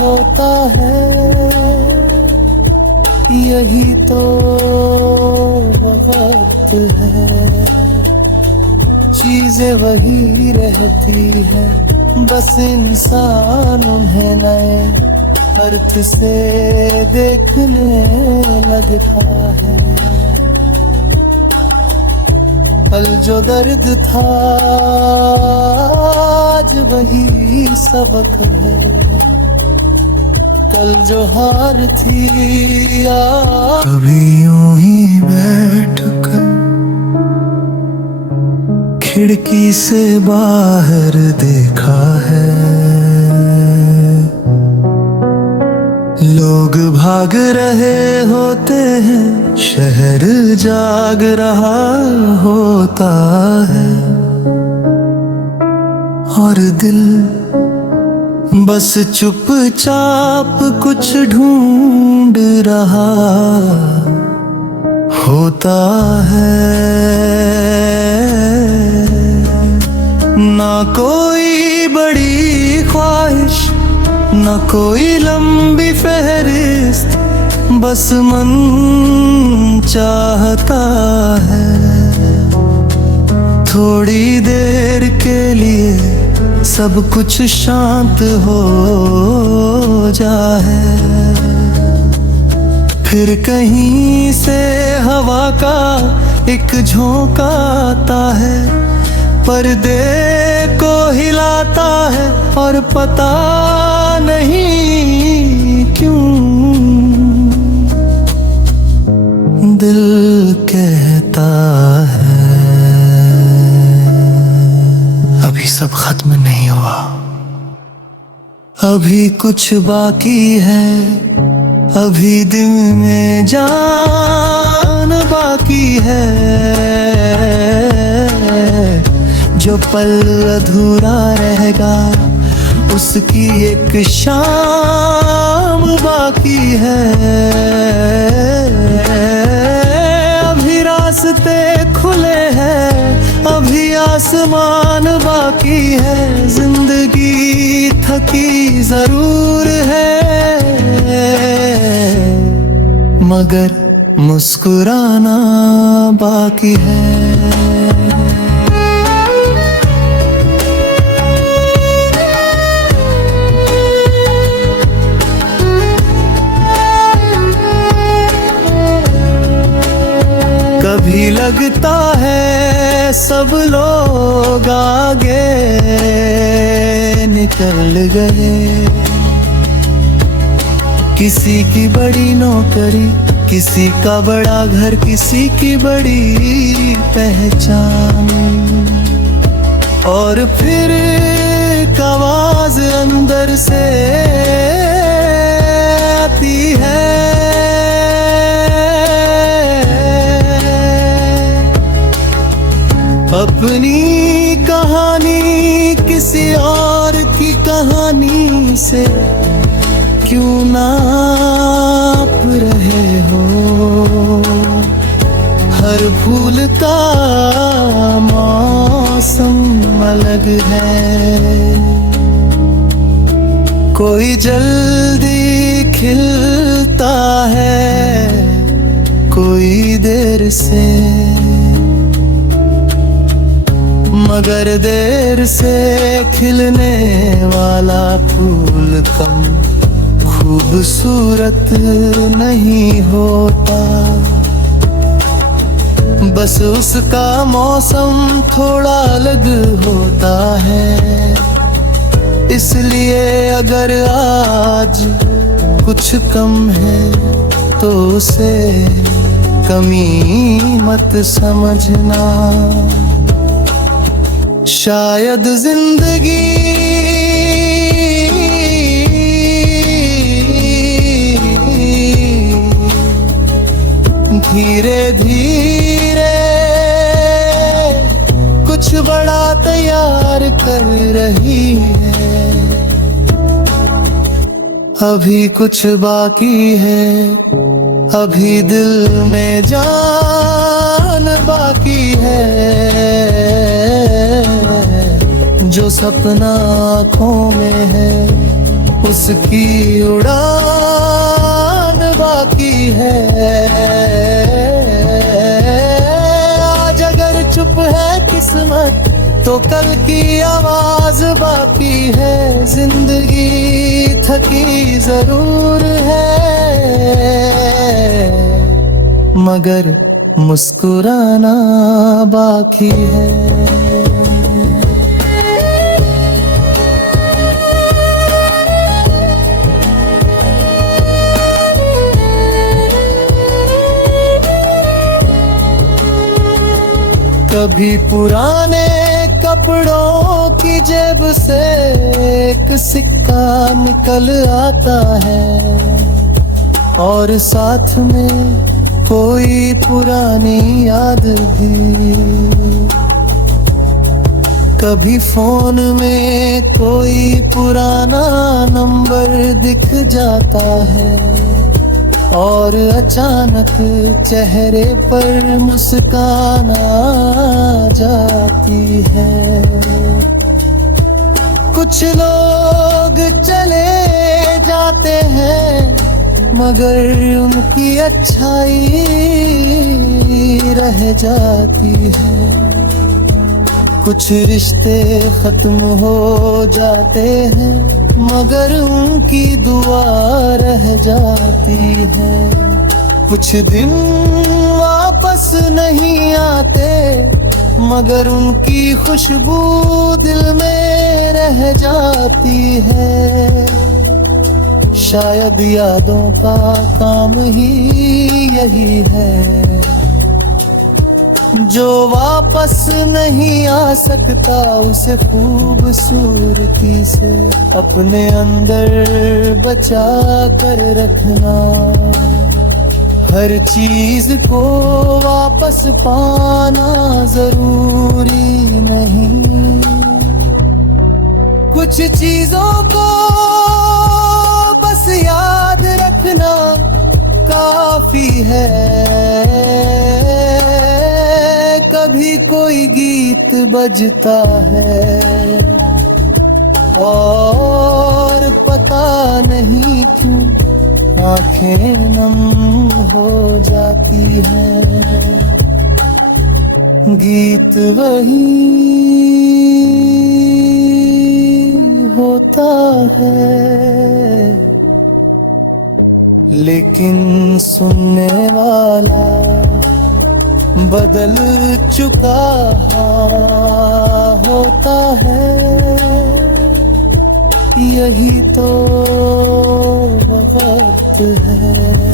होता है। यही तो वक्त है, चीजें वही रहती है, बस इंसान उन्हें नए अर्थ से देखने लगता है। कल जो दर्द था आज वही सबक है, कल जो हार थी आज। कभी यूं ही बैठकर खिड़की से बाहर देखा है, लोग भाग रहे होते हैं, शहर जाग रहा होता है और दिल बस चुपचाप कुछ ढूंढ रहा होता है। ना कोई बड़ी ख्वाहिश न कोई लंबी फहरिस्त, बस मन चाहता है थोड़ी देर के लिए सब कुछ शांत हो जाए। फिर कहीं से हवा का एक झोंका आता है, पर्दे को हिलाता है और पता नहीं क्यों दिल कहता है अभी सब खत्म नहीं हुआ, अभी कुछ बाकी है, अभी दिल में जान बाकी है। जो पल अधूरा रहेगा उसकी एक शाम बाकी है। अभी रास्ते खुले हैं, अभी आसमान बाकी है, जिंदगी थकी जरूर है मगर मुस्कुराना बाकी है। कभी लगता है सब लोग आगे निकल गए, किसी की बड़ी नौकरी, किसी का बड़ा घर, किसी की बड़ी पहचान। और फिर एक आवाज अंदर से आती है, अपनी कहानी किसी और की कहानी से क्यों नाप रहे हो। हर फूल का मौसम अलग है, कोई जल्दी खिलता है, कोई देर से, मगर देर से खिलने वाला फूल कम खूबसूरत नहीं होता, बस उसका मौसम थोड़ा अलग होता है। इसलिए अगर आज कुछ कम है तो उसे कमी मत समझना। शायद जिंदगी धीरे धीरे कुछ बड़ा तैयार कर रही है। अभी कुछ बाकी है, अभी दिल में जान बाकी है, जो सपना आँखों में है उसकी उड़ान बाकी है। आज अगर चुप है किस्मत तो कल की आवाज बाकी है। जिंदगी थकी जरूर है मगर मुस्कुराना बाकी है। कभी पुराने कपड़ों की जेब से एक सिक्का निकल आता है और साथ में कोई पुरानी याद भी। कभी फोन में कोई पुराना नंबर दिख जाता है और अचानक चेहरे पर मुस्कान आ जाती है। कुछ लोग चले जाते हैं मगर उनकी अच्छाई रह जाती है। कुछ रिश्ते खत्म हो जाते हैं मगर उनकी दुआ रह जाती है। कुछ दिन वापस नहीं आते मगर उनकी खुशबू दिल में रह जाती है। शायद यादों का काम ही यही है, जो वापस नहीं आ सकता उसे खूबसूरती से अपने अंदर बचा कर रखना। हर चीज को वापस पाना जरूरी नहीं, कुछ चीजों को बस याद रखना काफी है। कभी कोई गीत बजता है और पता नहीं क्यों आंखें नम हो जाती हैं। गीत वही होता है लेकिन सुनने वाला बदल चुका होता है। यही तो वक्त है,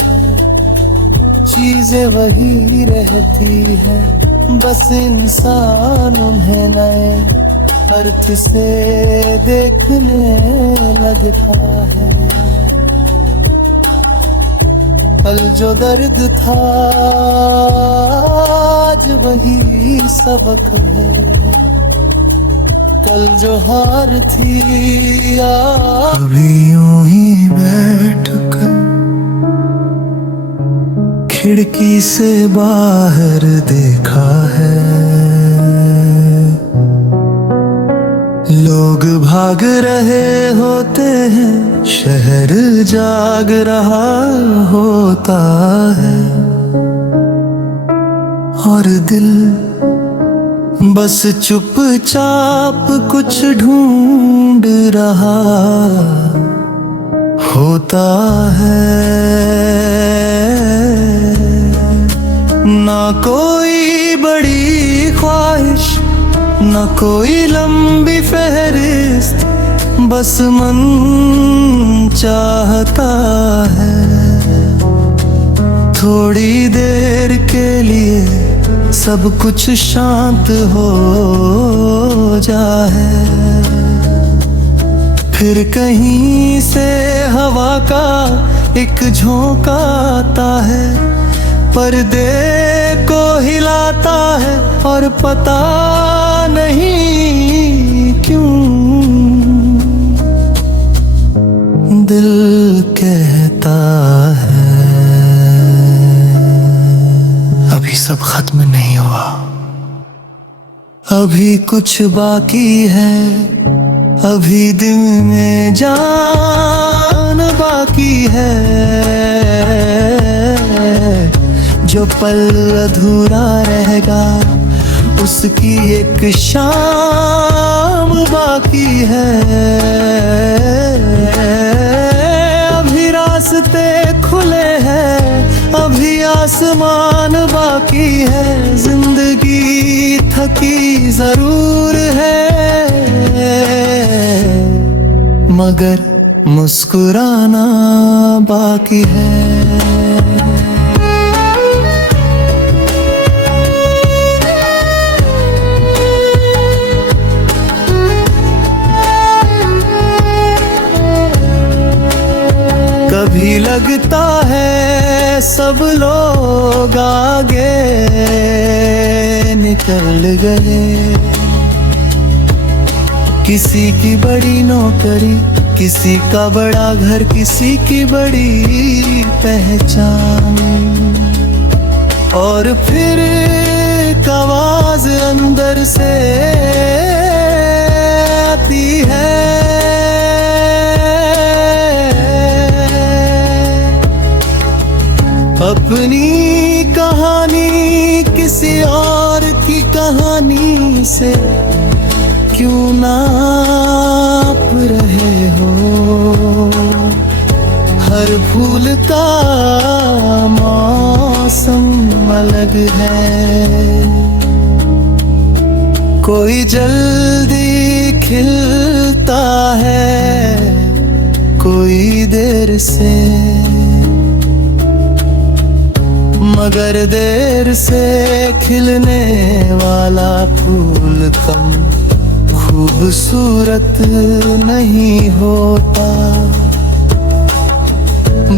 चीजें वही रहती है, बस इंसान उन्हें नए अर्थ से देखने लगता है। कल जो दर्द था आज वही सबक है, कल जो हार थी अभी यूं ही बैठ कर खिड़की से बाहर देखा है, लोग भाग रहे होते हैं, शहर जाग रहा होता है, और दिल बस चुपचाप कुछ ढूंढ रहा होता है। ना कोई बड़ी ख्वाहिश, ना कोई लंबी फहरिस्त, बस मन चाहता है थोड़ी देर के लिए सब कुछ शांत हो जाए, फिर कहीं से हवा का एक झोंका आता है, पर्दे को हिलाता है और पता नहीं क्यों दिल कहता है अभी सब खत्म नहीं हुआ, अभी कुछ बाकी है, अभी दिल में जान बाकी है, जो पल अधूरा रहेगा उसकी एक शाम बाकी है। अभी रास्ते खुले हैं, अभी आसमान बाकी है, जिंदगी थकी जरूर है मगर मुस्कुराना बाकी है। कभी लगता है सब लोग आगे निकल गए, किसी की बड़ी नौकरी, किसी का बड़ा घर, किसी की बड़ी पहचान, और फिर एक आवाज अंदर से आती है, अपनी कहानी किसी और की कहानी से क्यों नाप रहे हो, हर फूल का मौसम अलग है, कोई जल्दी खिलता है, कोई देर से, मगर देर से खिलने वाला फूल कम खूबसूरत नहीं होता,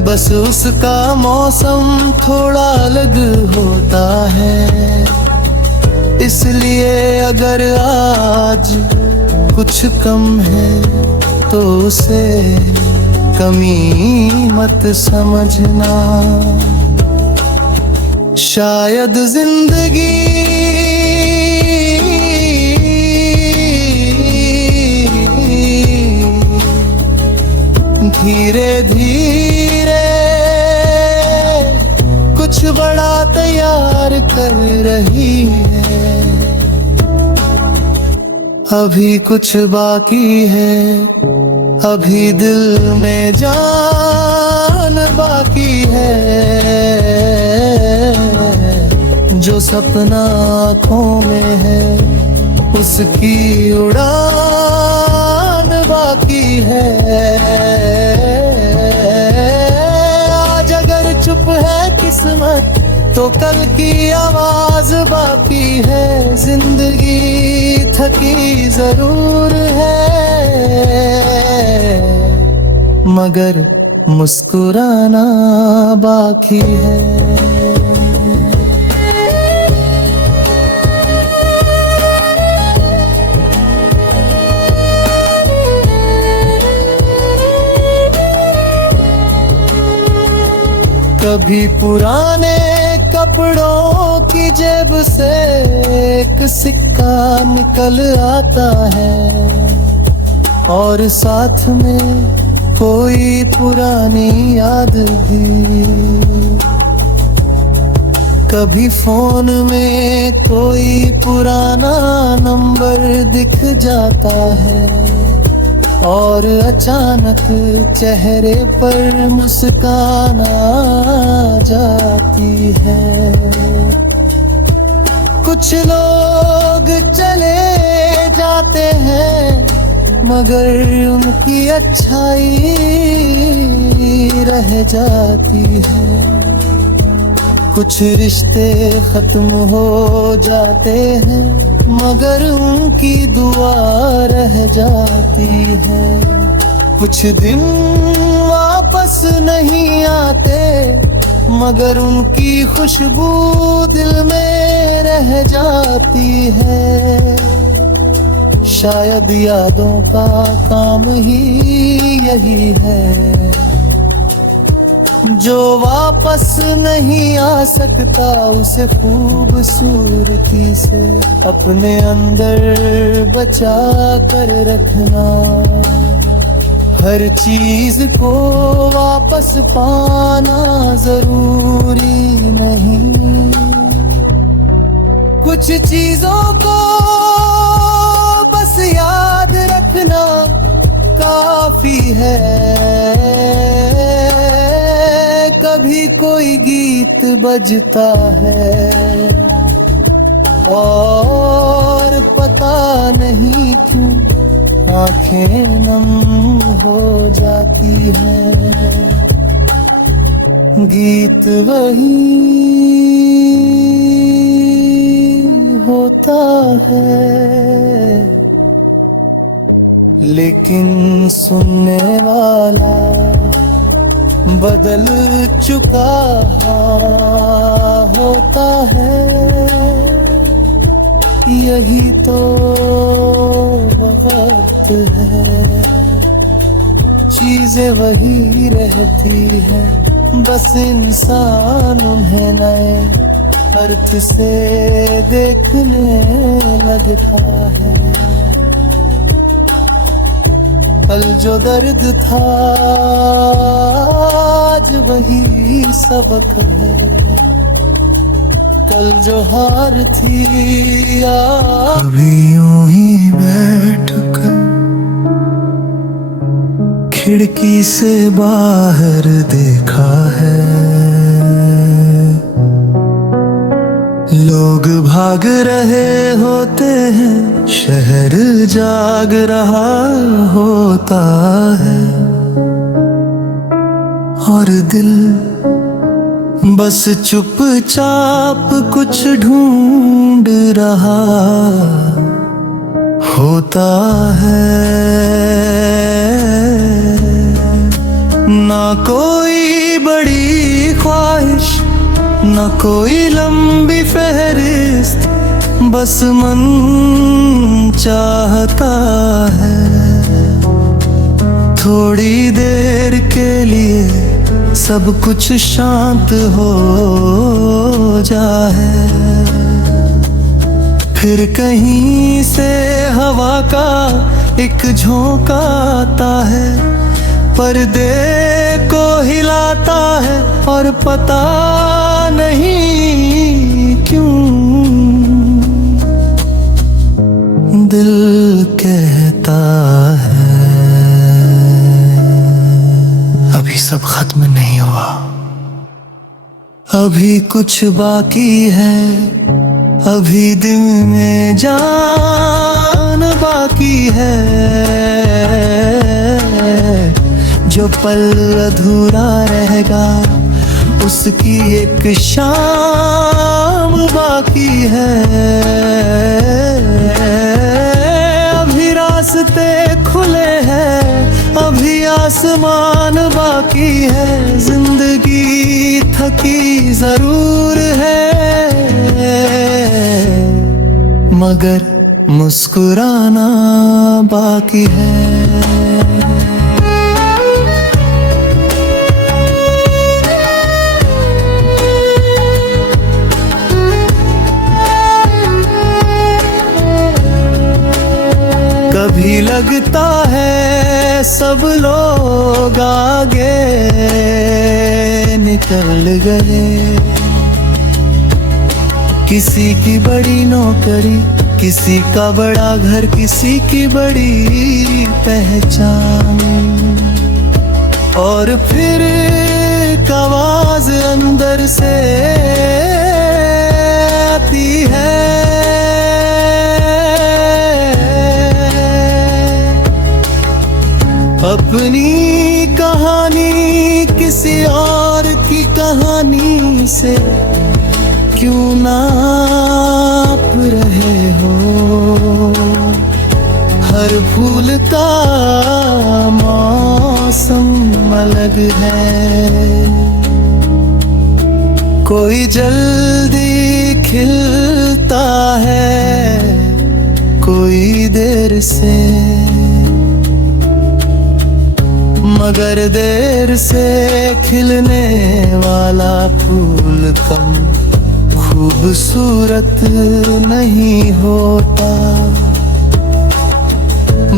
बस उसका मौसम थोड़ा अलग होता है। इसलिए अगर आज कुछ कम है तो उसे कमी मत समझना, शायद जिंदगी धीरे धीरे कुछ बड़ा तैयार कर रही है, अभी कुछ बाकी है, अभी दिल में जान बाकी है, जो सपना आँखों में है उसकी उड़ान बाकी है। किस्मत तो कल की आवाज बाकी है। जिंदगी थकी जरूर है मगर मुस्कुराना बाकी है। कभी पुराने कपड़ों की जेब से एक सिक्का निकल आता है और साथ में कोई पुरानी याद भी। कभी फोन में कोई पुराना नंबर दिख जाता है और अचानक चेहरे पर मुस्कान आ जाती है। कुछ लोग चले जाते हैं मगर उनकी अच्छाई रह जाती है। कुछ रिश्ते खत्म हो जाते हैं मगर उनकी दुआ रह जाती है। कुछ दिन वापस नहीं आते मगर उनकी खुशबू दिल में रह जाती है। शायद यादों का काम ही यही है जो वापस नहीं आ सकता उसे खूबसूरती से अपने अंदर बचा कर रखना। हर चीज को वापस पाना जरूरी नहीं, कुछ चीजों को बस याद रखना काफी है। कभी कोई गीत बजता है और पता नहीं क्यों आंखें नम हो जाती है। गीत वही होता है लेकिन सुनने वाला बदल चुका होता है। यही तो वक्त है, चीजें वही रहती है, बस इंसान उन्हें नए अर्थ से देखने लगता है। कल जो दर्द था आज वही सबक है, कल जो हार थी कभी यूं ही बैठ कर खिड़की से बाहर देखा है। लोग भाग रहे होते हैं, शहर जाग रहा होता है और दिल बस चुपचाप कुछ ढूंढ रहा होता है। ना कोई बड़ी ख्वाहिश, ना कोई लंबी फहरिस्त, बस मन चाहता है थोड़ी देर के लिए सब कुछ शांत हो जाए। फिर कहीं से हवा का एक झोंका आता है, पर्दे को हिलाता है और पता नहीं क्यों दिल कहता है अभी सब खत्म नहीं हुआ, अभी कुछ बाकी है, अभी दिल में जान बाकी है। जो पल अधूरा रहेगा उसकी एक शाम बाकी है। अभी रास्ते खुले हैं, अभी आसमान बाकी है। जिंदगी थकी जरूर है, मगर मुस्कुराना बाकी है। कभी लगता है सब लोग आगे निकल गए, किसी की बड़ी नौकरी, किसी का बड़ा घर, किसी की बड़ी पहचान। और फिर एक आवाज अंदर से आती है, अपनी कहानी किसी और की कहानी से क्यों नाप रहे हो। हर फूल का मौसम अलग है, कोई जल्दी खिलता है, कोई देर से। मगर देर से खिलने वाला फूल कम खूबसूरत नहीं होता,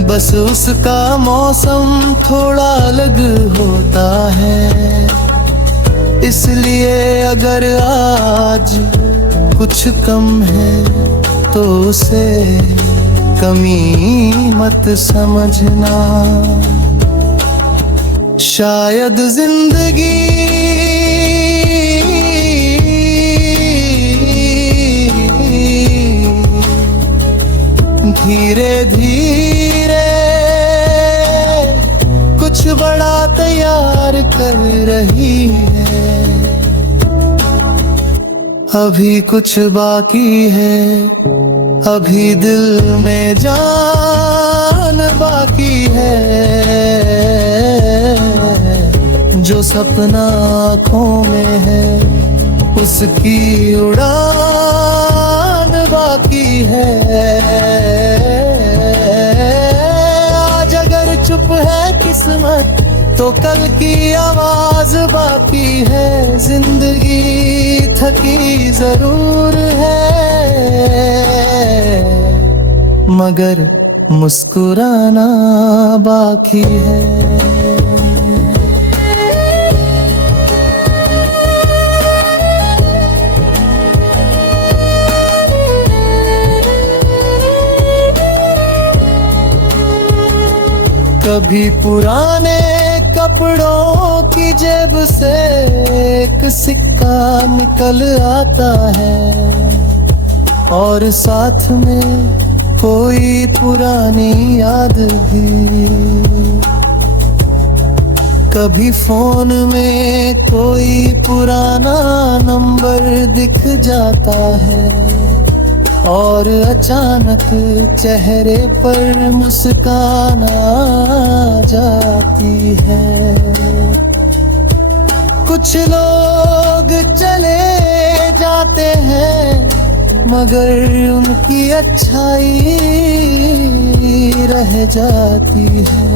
बस उसका मौसम थोड़ा अलग होता है। इसलिए अगर आज कुछ कम है तो उसे कमी मत समझना। शायद जिंदगी धीरे धीरे कुछ बड़ा तैयार कर रही है। अभी कुछ बाकी है, अभी दिल में जान बाकी है। जो सपना आँखों में है उसकी उड़ान बाकी है। आज अगर चुप है किस्मत तो कल की आवाज बाकी है। जिंदगी थकी जरूर है, मगर मुस्कुराना बाकी है। कभी पुराने कपड़ों की जेब से एक सिक्का निकल आता है, और साथ में कोई पुरानी याद भी। कभी फोन में कोई पुराना नंबर दिख जाता है, और अचानक चेहरे पर मुस्कान आ जाती है। कुछ लोग चले जाते हैं मगर उनकी अच्छाई रह जाती है।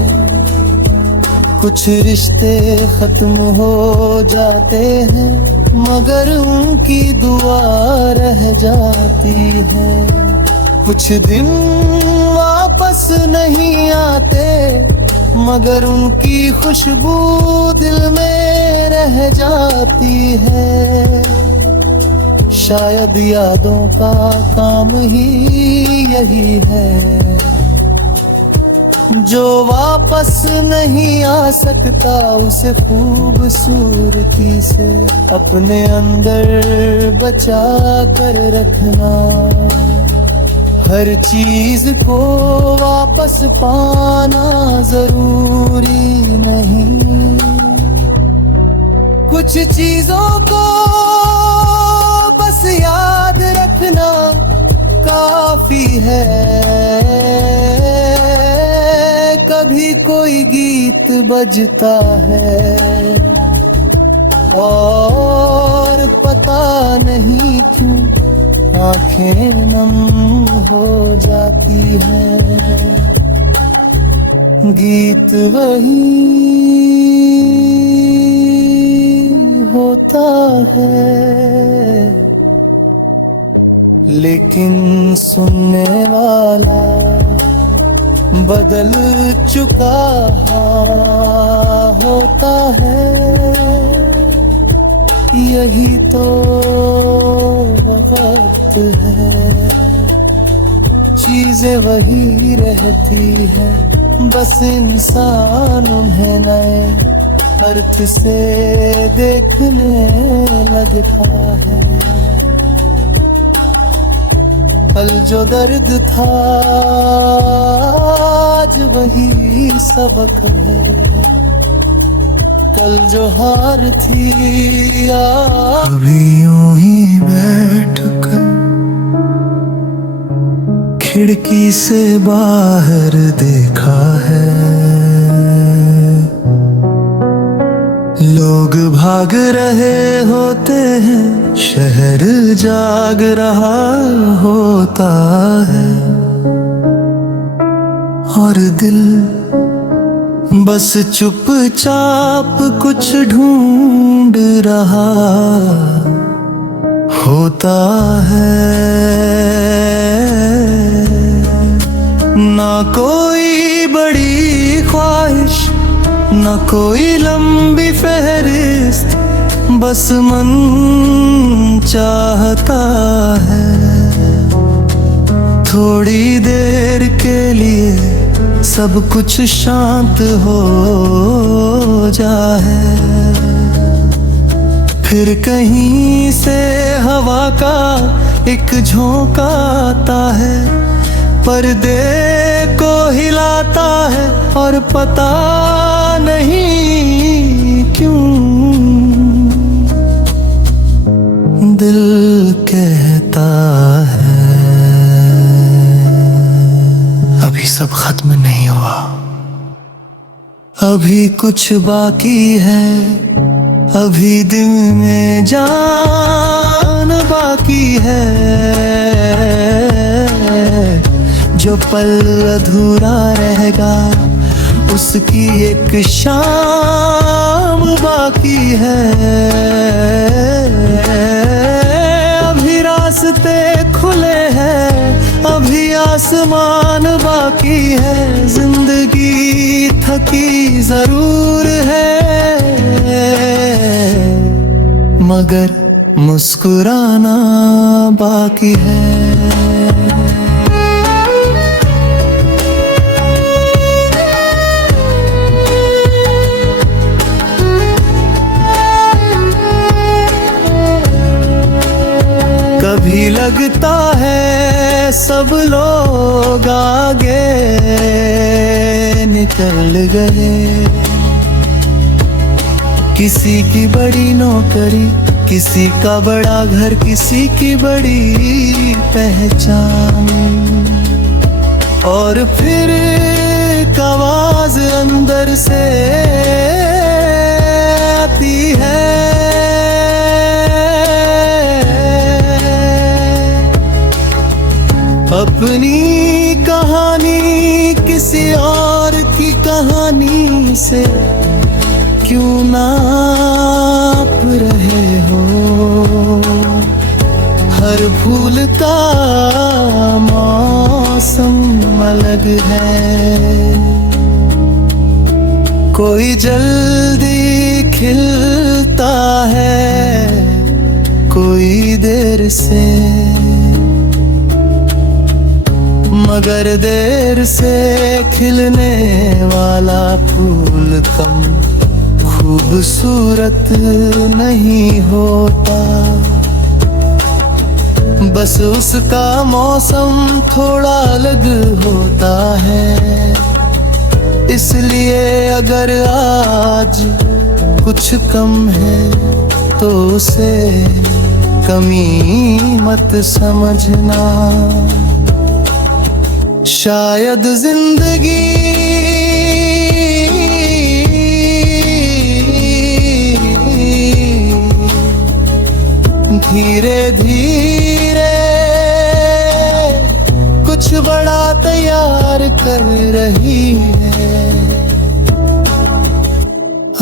कुछ रिश्ते खत्म हो जाते हैं मगर उनकी दुआ रह जाती है। कुछ दिन वापस नहीं आते मगर उनकी खुशबू दिल में रह जाती है। शायद यादों का काम ही यही है, जो वापस नहीं आ सकता उसे खूबसूरती से अपने अंदर बचा कर रखना। हर चीज को वापस पाना जरूरी नहीं, कुछ चीजों को बस याद रखना काफी है। कभी कोई गीत बजता है और पता नहीं क्यों आंखें नम हो जाती है। गीत वही होता है लेकिन सुनने वाला बदल चुका होता है। यही तो वक्त है, चीजें वही रहती है, बस इंसान उन्हें नए अर्थ से देखने लगता है। कल जो दर्द था आज वही सबक है, कल जो हार थी कभी यूं ही बैठकर खिड़की से बाहर देखा है, लोग भाग रहे होते हैं, शहर जाग रहा होता है, और दिल बस चुपचाप कुछ ढूंढ रहा होता है। ना कोई बड़ी ख्वाहिश, ना कोई लंबी फहरिस्त, बस मन चाहता है थोड़ी देर के लिए सब कुछ शांत हो जाए। फिर कहीं से हवा का एक झोंका आता है, पर्दे को हिलाता है और पता नहीं क्यों दिल कहता है अभी सब खत्म नहीं हुआ, अभी कुछ बाकी है, अभी दिल में जान बाकी है। जो पल अधूरा रहेगा उसकी एक शाम बाकी है। अभी रास्ते खुले हैं, अभी आसमान बाकी है, जिंदगी थकी जरूर है मगर मुस्कुराना बाकी है। कभी लगता है सब लोग आगे निकल गए, किसी की बड़ी नौकरी, किसी का बड़ा घर, किसी की बड़ी पहचान, और फिर एक आवाज अंदर से आती है, अपनी कहानी किसी और की कहानी से क्यों नाप रहे हो। हर फूल का मौसम अलग है, कोई जल्दी खिलता है, कोई देर से, मगर देर से खिलने वाला फूल कम खूबसूरत नहीं होता, बस उसका मौसम थोड़ा अलग होता है। इसलिए अगर आज कुछ कम है तो उसे कमी मत समझना। शायद जिंदगी धीरे धीरे कुछ बड़ा तैयार कर रही है।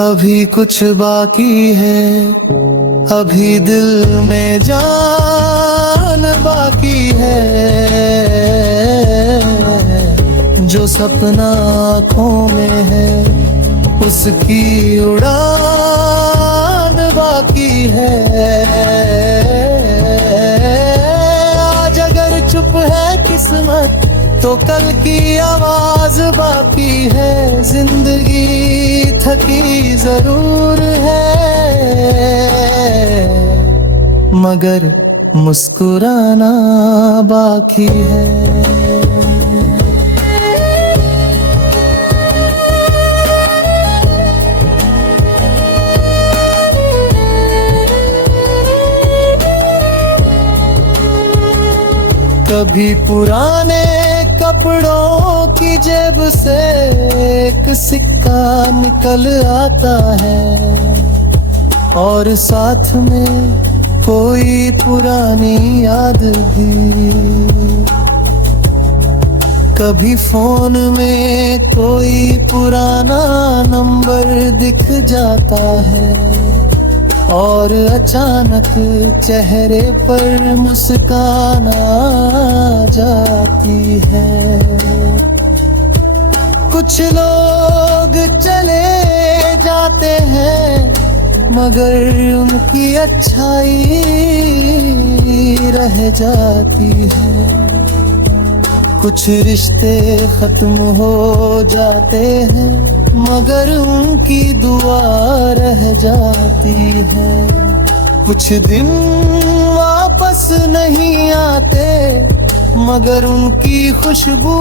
अभी कुछ बाकी है, अभी दिल में जान बाकी है। जो सपना आँखों में है उसकी उड़ान बाकी है। आज अगर चुप है किस्मत तो कल की आवाज बाकी है। जिंदगी थकी जरूर है मगर मुस्कुराना बाकी है। कभी पुराने कपड़ों की जेब से एक सिक्का निकल आता है और साथ में कोई पुरानी याद भी। कभी फोन में कोई पुराना नंबर दिख जाता है और अचानक चेहरे पर मुस्कान आ जाती है। कुछ लोग चले जाते हैं मगर उनकी अच्छाई रह जाती है। कुछ रिश्ते खत्म हो जाते हैं मगर उनकी दुआ रह जाती है। कुछ दिन वापस नहीं आते मगर उनकी खुशबू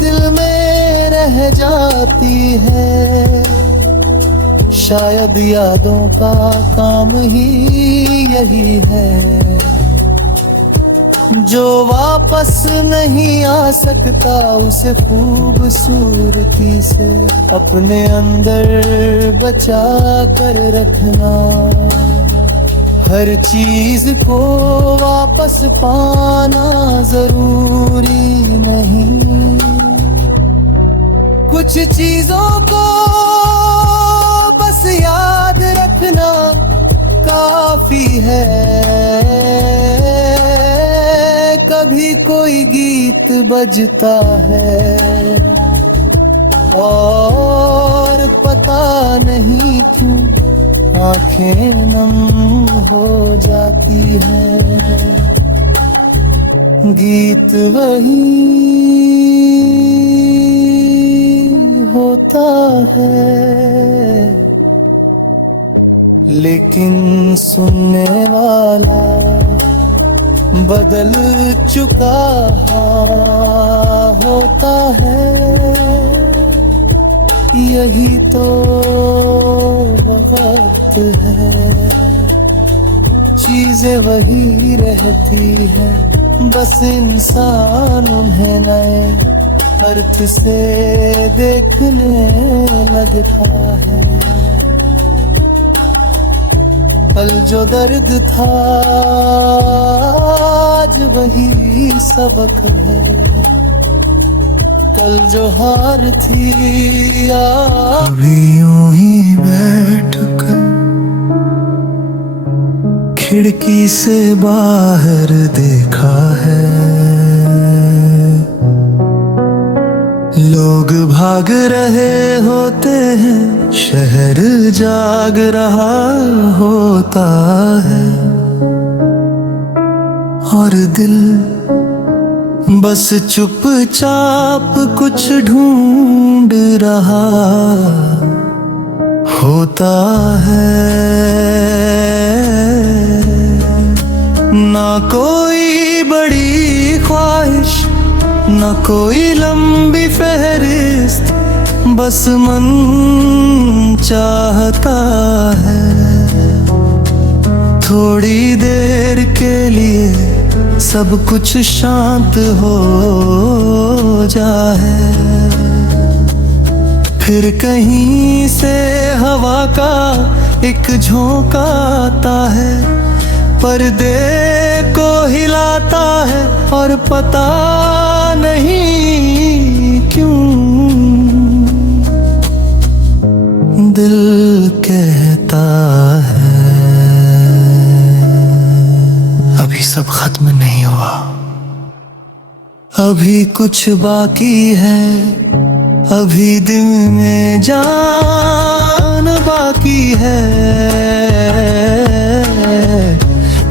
दिल में रह जाती है। शायद यादों का काम ही यही है जो वापस नहीं आ सकता उसे खूबसूरती से अपने अंदर बचा कर रखना। हर चीज को वापस पाना जरूरी नहीं, कुछ चीजों को बस याद रखना काफी है। कभी कोई गीत बजता है और पता नहीं क्यों आंखें नम हो जाती है। गीत वही होता है लेकिन सुनने वाला बदल चुका होता है। यही तो वक्त है, चीजें वही रहती है, बस इंसान उन्हें नए अर्थ से देखने लगता है। कल जो दर्द था आज वही सबक है, कल जो हार थी कभी यूं ही बैठ कर खिड़की से बाहर देखा है, लोग भाग रहे होते हैं, शहर जाग रहा होता है और दिल बस चुपचाप कुछ ढूंढ रहा होता है। ना कोई बड़ी ख्वाहिश, ना कोई लंबी फहरिस्त, बस मन चाहता है थोड़ी देर के लिए सब कुछ शांत हो जाए। फिर कहीं से हवा का एक झोंका आता है, पर्दे को हिलाता है और पता नहीं क्यों दिल कहता है अभी सब खत्म नहीं हुआ, अभी कुछ बाकी है, अभी दिल में जान बाकी है।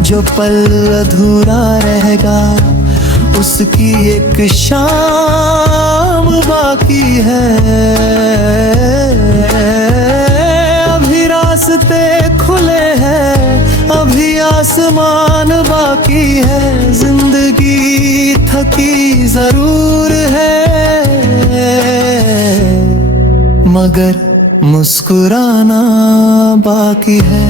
जो पल अधूरा रहेगा उसकी एक शाम बाकी है। अभी रास्ते खुले हैं, अभी आसमान बाकी है, जिंदगी थकी जरूर है मगर मुस्कुराना बाकी है।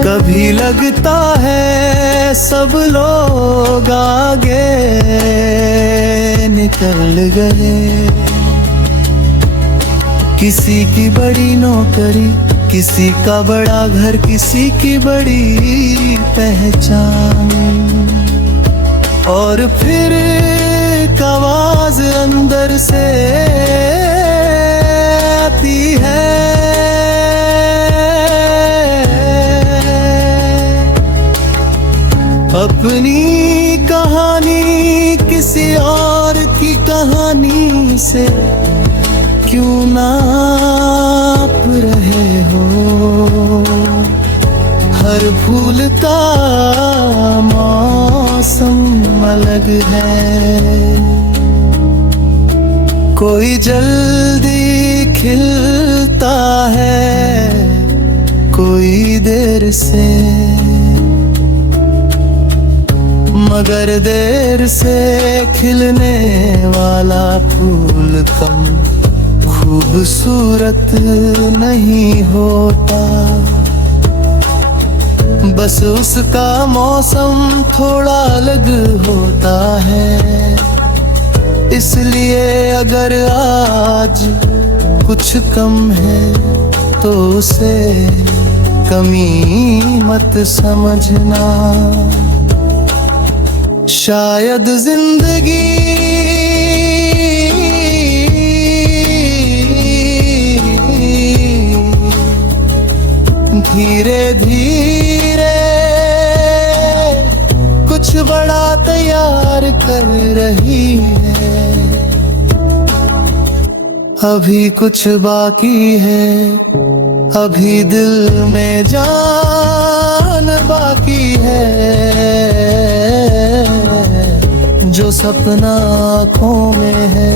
कभी लगता है सब लोग आगे निकल गए, किसी की बड़ी नौकरी, किसी का बड़ा घर, किसी की बड़ी पहचान, और फिर एक आवाज अंदर से आती है, अपनी कहानी किसी और की कहानी से क्यों नाप रहे हो। हर फूल का मौसम अलग है, कोई जल्दी खिलता है, कोई देर से, मगर देर से खिलने वाला फूल कम खूबसूरत नहीं होता, बस उसका मौसम थोड़ा अलग होता है। इसलिए अगर आज कुछ कम है तो उसे कमी मत समझना, शायद जिंदगी धीरे धीरे कुछ बड़ा तैयार कर रही है। अभी कुछ बाकी है, अभी दिल में जान बाकी है, जो सपना आँखों में है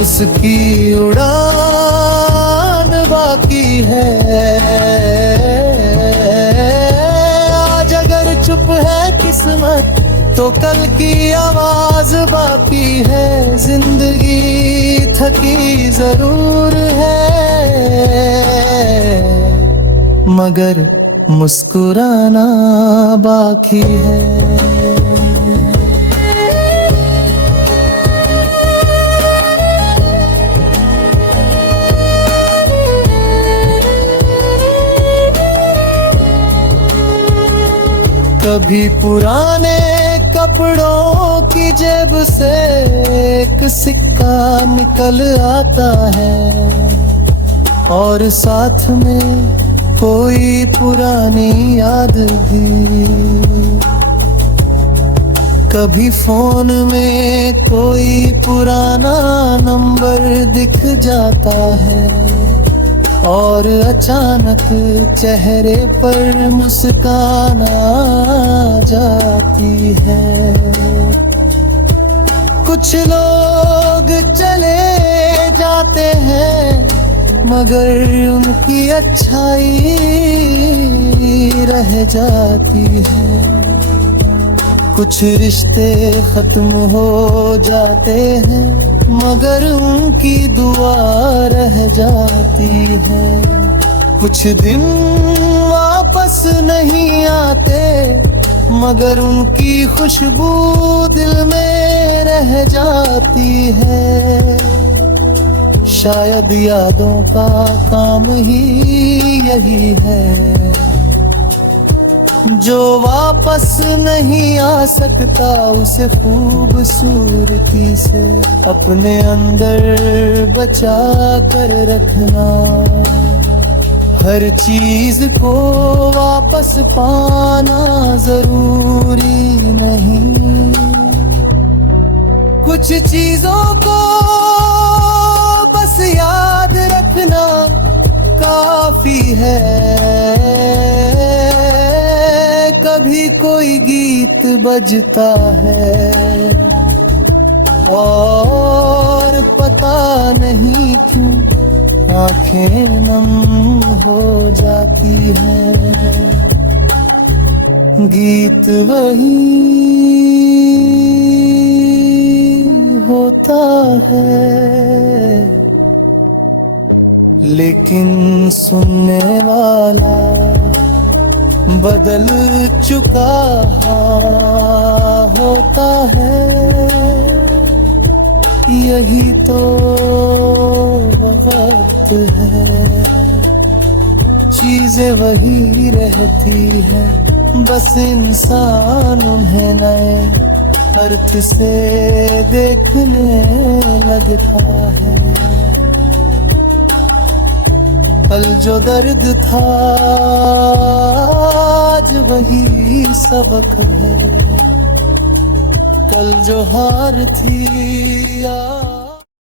उसकी उड़ान बाकी है। आज अगर चुप है किस्मत तो कल की आवाज बाकी है, जिंदगी थकी जरूर है मगर मुस्कुराना बाकी है। कभी पुराने कपड़ों की जेब से एक सिक्का निकल आता है और साथ में कोई पुरानी याद भी। कभी फोन में कोई पुराना नंबर दिख जाता है और अचानक चेहरे पर मुस्कान आ जाती है। कुछ लोग चले जाते हैं मगर उनकी अच्छाई रह जाती है। कुछ रिश्ते खत्म हो जाते हैं मगर उनकी दुआ रह जाती है। कुछ दिन वापस नहीं आते मगर उनकी खुशबू दिल में रह जाती है। शायद यादों का काम ही यही है, जो वापस नहीं आ सकता उसे खूबसूरती से अपने अंदर बचा कर रखना। हर चीज को वापस पाना जरूरी नहीं, कुछ चीजों को बस याद रखना काफी है। कभी कोई गीत बजता है और पता नहीं क्यों आंखें नम हो जाती है। गीत वही होता है लेकिन सुनने वाला बदल चुका होता है। यही तो वक्त है, चीजें वही रहती है, बस इंसान उन्हें नए अर्थ से देखने लगता है। कल जो दर्द था आज वही सबक है, कल जो हार थी